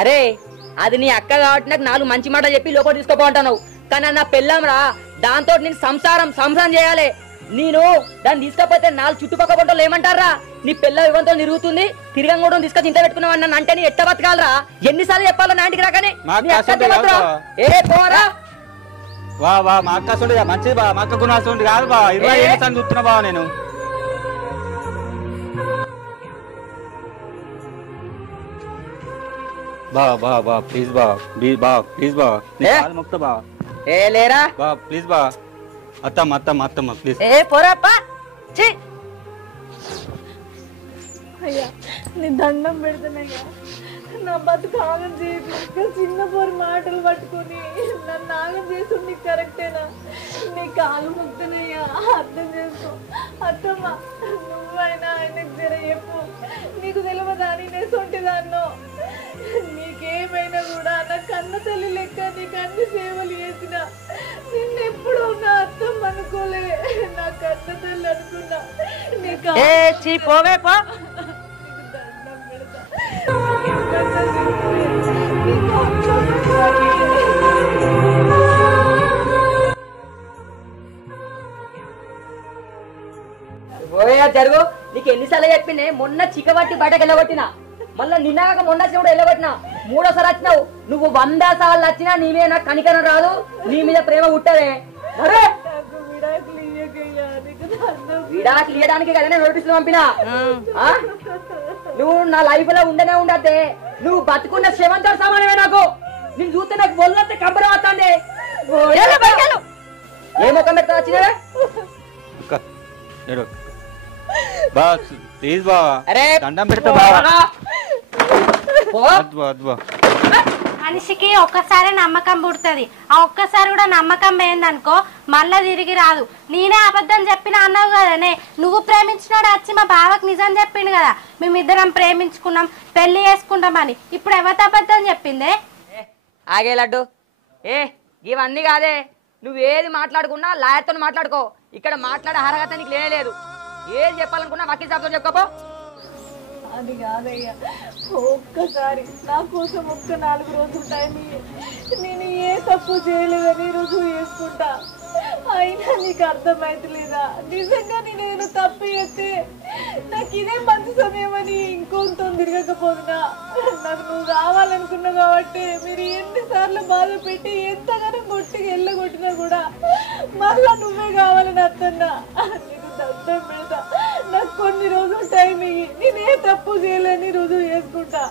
అరే అది నీ అక్క కాబట్టి నాకు 4 మంచి మాటలు చెప్పి లోపల తీసుకోపోంటావు. కానీ నా పెళ్ళాం రా, దాంతో నేను సంసారం చేయాలి. నేను దాన్ని తీసుకపోతే 4 చుట్టుపక్కల పంటలు ఏమంటారా? నీ పిల్ల ఇవ్వంతో తిరుగుతుంది, తిరగంగా తీసుకొచ్చి ఇంట్లో పెట్టుకున్నావు అన్న అంటే నీ ఎట్ట బతకాలరా? ఎన్నిసార్లు చెప్పాలో నా ఇంటికి రాగానే ఏ పోరా. వా వా, మా అక్క వస్తుండే మంచిది బా, మా అక్క గుణం వస్తుండే కాదు బా. 25 ఏళ్ల సందే చూస్తున్నా బా నేను. బా బా బా ప్లీజ్ బా, ప్లీజ్ బా, మొక్తా బా. ఏ లేరా బా ప్లీజ్ బా. అత్తమ్మ ప్లీజ్. ఏ పోరాప్పా, అయ్యా నీ దండం పెడతానయ్యా, నా బతుకు ఆగం చేయదు. చిన్న పోరు మాటలు పట్టుకొని నన్ను ఆగం చేసి నీకు కరెక్టేనా? నీ కాలు ముక్తనయ్యా, అర్థం చేసుకో. అత్తమ్మ నువ్వైనా ఆయనకు జర చెప్పు, నీకు తెలియదా నేను సొంటిదాన్నో? నీకేమైనా కూడా నా కన్న తల్లి లెక్క నీకు అన్ని సేవలు చేసిన నిన్నెప్పుడు నా అత్తమ్మ అనుకోలే, నా కన్న తల్లి అనుకున్నా. నీ పోవే పో. జరుగు. నీకు ఎన్నిసార్లు చెప్పిండే? మొన్న చిక్కబట్టి బయటకు వెళ్ళగొట్టినా, మళ్ళీ నిన్నగాక మొన్న వచ్చినప్పుడు వెళ్ళగొట్టినా, 3ోసారి వచ్చినావు. నువ్వు 100 సార్లు వచ్చినా నీవే నాకు కనికరం రాదు, నీ మీద ప్రేమ పుట్టదే. విడాకులు ఇవ్వడానికి కదా నోటీసులు పంపినా. నువ్వు నా లైఫ్ లో ఉండనే ఉండద్దే, నువ్వు బతుకున్న శవంతో సమానమే. నాకు నేను చూస్తే నాకు ఒళ్ళంతా కంపరం వస్తుంది. ఏ ముఖం పెడతా వచ్చినవే? బా ప్లీజ్ బా, దండం పెడతా బా. మనిషికి ఒక్కసారి నమ్మకం పుడుతుంది, ఆ ఒక్కసారి కూడా నమ్మకం పోయిందనుకో మళ్ళా తిరిగి రాదు. నేనే అబద్ధం చెప్పిన అన్నావు కదనే, నువ్వు ప్రేమించినాడు వచ్చి మా బావకు నిజం చెప్పిండు కదా, మేమిద్దరం ప్రేమించుకున్నాం పెళ్లి చేసుకుంటామని. ఇప్పుడు ఎవరితో అబద్ధం చెప్పిందే? ఆగే లడ్డు, ఇవన్నీ కాదే. నువ్వు ఏది మాట్లాడుకున్నా లాయర్తో మాట్లాడుకో. ఇక్కడ మాట్లాడే అర్హత నీకు లేదు. ఏది చెప్పాలనుకున్నా వకీల్ సాబ్తో చెప్పుకోపో. అది కాదయ్యా, ఒక్కసారి నా కోసం ఒక్క 4 రోజులు టైం నేను ఏ తప్పు చేయలేదని రుజువు చేసుకుంటా. అయినా నీకు అర్థమైతలేదా? నిజంగా నేను తప్పు చేస్తే నాకు ఇదే మంచి సమయం అని ఇంకొంత తిరగకపోతున్నా. నాకు నువ్వు కావాలనుకున్నావు కాబట్టి మీరు ఎన్నిసార్లు బాధ పెట్టి ఎంతగానో కొట్టి ఎల్లగొట్టినా కూడా మళ్ళా నువ్వే కావాలని అత్తన్నా. నీకు దండం పెడతా, నాకు కొన్ని రోజులు టైం ఇయ్యి, నేనే తప్పు చేయలేని రుజువు చేసుకుంటా.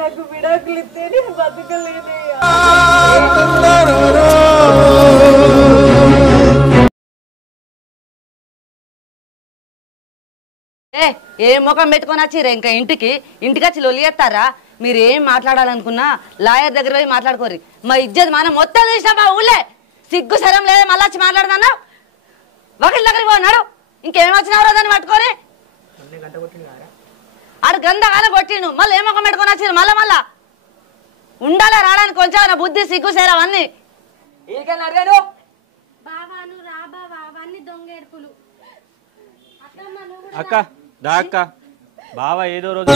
నాకు విడాకులు ఇస్తే నేను బతకలేనయ్యా. ఏ ముఖం పెట్టుకొని వచ్చిర్రా ఇంకా ఇంటికి వచ్చి లొల్లి చేస్తారా? మీరు ఏం మాట్లాడాలనుకున్నా లాయర్ దగ్గర పోయి మాట్లాడుకోర్రి. మా ఇజ్జత్ మనం మొత్తం తీసినా మా ఊళ్ళే. సిగ్గు శరం లేదా మళ్ళీ వచ్చి మాట్లాడదన్నా? వకీల్ దగ్గరికి పోన్నాడు, ఇంకేం వచ్చినారో దాన్ని పట్టుకొని ఆడు గందగానే కొట్టిండు. మళ్ళీ ఏ ముఖం పెట్టుకొని వచ్చిర్రు? మళ్ళా ఉండాలా రావడానికి కొంచెం బుద్ధి సిగ్గు శరం అన్ని. అక్క దా అక్క, బావ ఏదో రోజు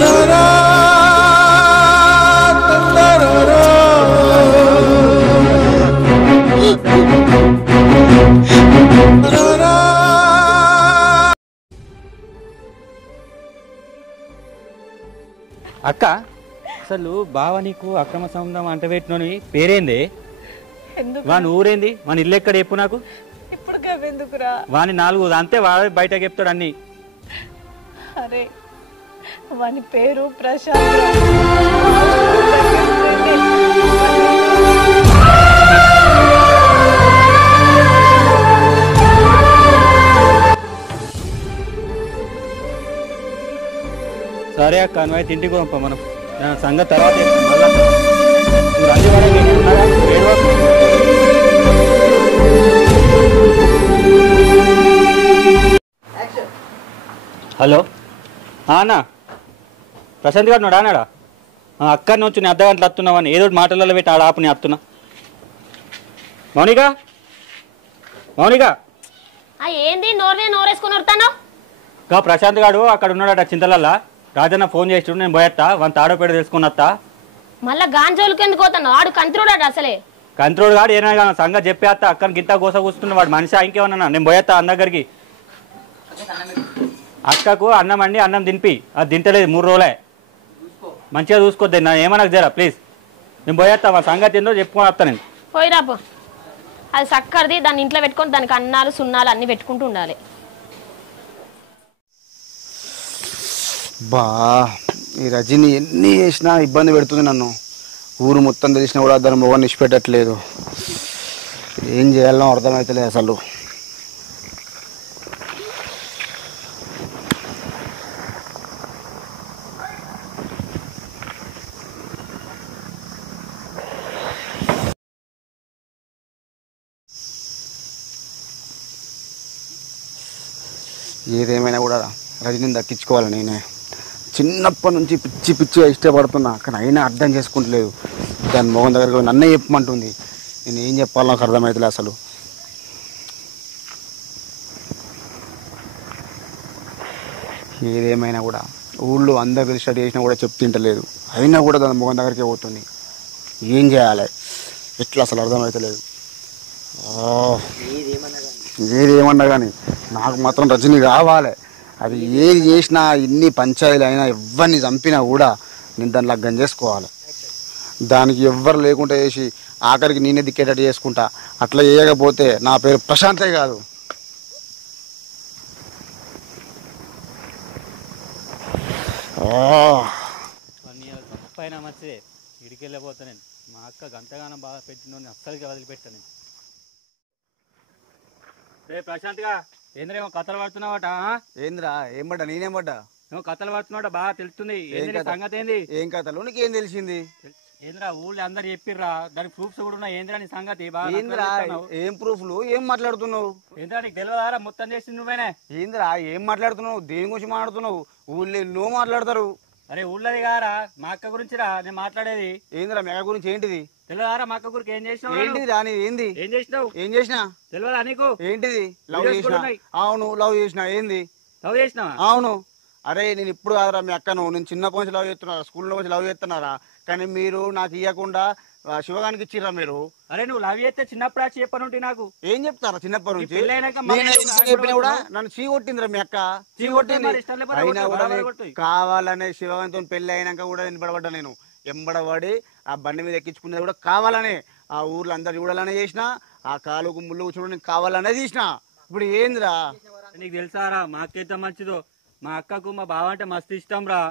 అక్క అసలు బావ నీకు అక్రమ సంబంధం అంట పెట్టినోని పేరేంది? ఎందుకు వాని ఊరేంది? వాని ఇల్లు ఎక్కడ చెప్పు నాకు. ఇప్పుడు గవెందుకురా? వాని 4 అంతే వాడు బయట చెప్తాడు అన్ని. అరే వాని పేరు ప్రశాంత్. సరే అక్క నువ్వు ఇంటికి పంప మనం సంగతి తర్వాత మళ్ళా నువ్వు రండి వాడకి ఉన్నాగా ఏడవకు. హలో అన్నా ప్రశాంత్ గారు నువ్వు అన్నాడా? అక్కడి నుంచి నేను అర్ధ గంటలు వస్తున్నావని ఏదో మాటలలో పెట్టి ఆడ ఆపు నేను వస్తున్నా. మౌనిక మౌనిక ఏంది నోరేసుకొని వస్తాను? కా ప్రశాంత్ గారు అక్కడ ఉన్నాడట చింతలల్లా. రాజన్న ఫోన్ చేసి నేను పోయేస్తా వాని తాడోపేట తెలుసుకుని వస్తా. మళ్ళా గాంజోలకి ఎందుకు పోతాను? వాడు కంత్రుడాడు అసలే. కంత్రోడు కాడు ఏమైనా సంగతి చెప్పేస్తా. అక్కడికి ఇంత గోస కూర్చున్నా వాడు మనిషి ఇంకేమన్నా నేను పోయేస్తా అన్న దగ్గరికి. అక్కకు అన్నం అండి అన్నం తినిపి అది తింటలేదు 3 రోజులే. మంచిగా చూసుకోద్ది నా ఏమన్నా జరా ప్లీజ్. నేను పోయేస్తా మా సంగతి ఏందో చెప్పుకొని వస్తా నేను. పోయిరాపో. అది సక్కర్ది దాన్ని ఇంట్లో పెట్టుకొని దానికి అన్నాలు సున్నాలు అన్ని పెట్టుకుంటూ ఉండాలి. బా ఈ రజని ఎన్ని చేసినా ఇబ్బంది పెడుతుంది నన్ను. ఊరు మొత్తం తెలిసినా కూడా దాని మొగని ఇచ్చిపెట్టట్లేదు. ఏం చేయాలో అర్థమవుతలేదు అసలు. ఏదేమైనా కూడా రజనీని దక్కించుకోవాలి. నేనే చిన్నప్పటి నుంచి పిచ్చి పిచ్చిగా ఇష్టపడుతున్నా, కానీ అయినా అర్థం చేసుకుంటలేదు. దాని మొగం దగ్గరకు నన్నే చెప్పమంటుంది. నేను ఏం చెప్పాలో నాకు అర్థమవుతలే అసలు. ఏదేమైనా కూడా ఊళ్ళో అందరు కలిసి స్టడీ చేసినా కూడా చెప్తుంటలేదు. అయినా కూడా దాని మొగం దగ్గరికే పోతుంది. ఏం చేయాలి ఎట్లా అసలు అర్థమవుతలేదు. ఏదేమన్నా కానీ నాకు మాత్రం రజనీ కావాలి. అది ఏది చేసినా ఎన్ని పంచాయతీలు అయినా ఎవరిని చంపినా కూడా నేను దాన్ని లగ్గం చేసుకోవాలి. దానికి ఎవ్వరు లేకుండా చేసి ఆఖరికి నేనే దిక్కేటట్టు చేసుకుంటా. అట్లా చేయకపోతే నా పేరు ప్రశాంతే కాదు. తప్పైనా మంచిదే ఇడికి వెళ్ళిపోతా నేను. మా అక్క గంటగానం బాగా పెట్టిన అస్సలుగా వదిలిపెట్టాను. రే ప్రశాంత్గా ఏంద్రేమో కథలు పడుతున్నావట? ఏంద్రా ఏం పడ్డా? నేనేం పడ్డా? నువ్వు కథలు పడుతున్నావు బాగా తెలుస్తుంది. సంగతి ఏంది? ఏం కథలు? నీకేం తెలిసింది? ఏంద్రా ఊళ్ళో అందరు చెప్పిర్రా, దానికి ప్రూఫ్స్ కూడా ఉన్నాయి. ఏంద్రా నీ సంగతి? ఏంద్రా ఏం ప్రూఫ్లు? ఏం మాట్లాడుతున్నావు? ఏంద్రా నీకు తెలియదారా మొత్తం చేసింది నువ్వేనే? ఏంద్రా ఏం మాట్లాడుతున్నావు? దేని గురించి మాట్లాడుతున్నావు? ఊళ్ళో ఎన్నో మాట్లాడతారు. అరే ఊళ్ళది కారా మా అక్క గురించి రా నేను మాట్లాడేది. ఏంద్రా మెగ గురించి? ఏంటిది తెలియదారా మా అక్క గురికి? ఏం చేసినావు? ఏంటిది రాని? ఏంది ఏం చేసినావు? ఏం చేసినా తెలియదా నీకు? ఏంటిది? లవ్ చేసినా? అవును లవ్ చేసినా. ఏంది లవ్ చేసినావా? అవును. అరే నేను ఇప్పుడు కాదురా మీ అక్కను, నేను చిన్నప్పటి నుంచి లవ్ చేస్తున్నారా, స్కూల్లో నుంచి లవ్ చేస్తున్నారా, కానీ మీరు నాకు ఇవ్వకుండా శివగానికి ఇచ్చిర్రా మీరు. అరే నువ్వు లవ్ చేస్తే చిన్నప్పుడు చెప్పనుంటే నాకు ఏం చెప్తారా? చిన్నప్పటి నుంచి చెప్పినా కూడా నన్ను చీ కొట్టిందిరా మీ అక్క, చీ కొట్టింది. అయినా కూడా కావాలనే శివగానితో పెళ్లి అయినాక కూడా నిలబడబడ్డా నేను. ఎంబడబడి ఆ బండి మీద ఎక్కించుకునేది కూడా కావాలనే, ఆ ఊర్లో అందరు చూడాలనే చేసిన, ఆ కాలుకు ముళ్ళు కూర్చోవడం కావాలనే తీసిన. ఇప్పుడు ఏందిరా? నీకు తెలుసారా మా అక్క ఎంత మంచిదో? మా అక్కకు మా బావ అంటే మస్తు ఇష్టం రా.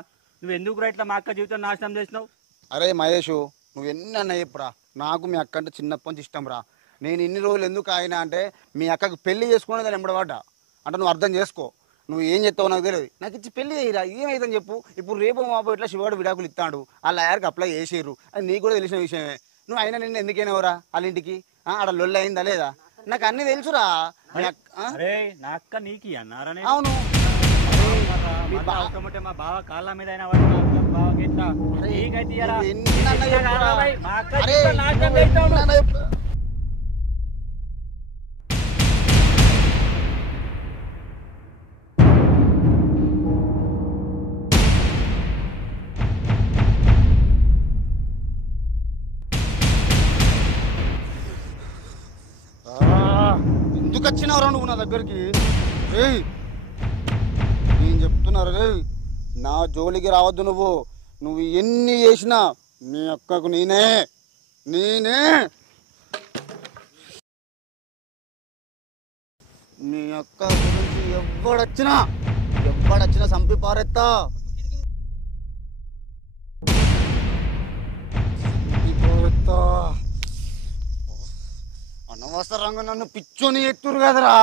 నువ్వు ఎందుకు రా ఇట్లా మా అక్క జీవితం నాశనం చేసినావు? అరే మహేష్ నువ్వు ఎన్ని అన్న చెప్పురా, నాకు మీ అక్క అంటే చిన్నప్పటి నుంచి ఇష్టం రా. నేను ఇన్ని రోజులు ఎందుకు ఆయన అంటే మీ అక్కకు పెళ్లి చేసుకునే దాన్ని ఎంబడబడ్డా అంటే నువ్వు అర్థం చేసుకో. నువ్వు ఏం చెప్తావు నాకు తెలియదు. నాకు ఇచ్చి పెళ్లి చేయరా, ఏమైందని చెప్పు. ఇప్పుడు రేపు మాపో ఇట్లా శివాడు విడాకులు ఇస్తాడు, ఆ లాయర్కి అప్లై చేసేరు, అది నీకు కూడా తెలిసిన విషయమే. నువ్వు అయినా నిన్ను ఎందుకైనావురా వాళ్ళ ఇంటికి? ఆడ లొల్లి అయిందా లేదా? నాకు అన్ని తెలుసురా. నా అక్క నీకు అన్నారనే? అవును. మా బావ కాళ్ళ మీద అయినా ఎందుకు వచ్చినావురా నువ్వు నా దగ్గరికి? నేను చెప్తున్నారు రే, నా జోలికి రావద్దు నువ్వు. నువ్వు ఎన్ని చేసినా నీ అక్కకు నేనే నీ అక్క గురించి ఎవ్వడొచ్చినా చంపి పారెత్తా. అనవసరంగా నన్ను పిచ్చోని ఎత్తురు కదరా.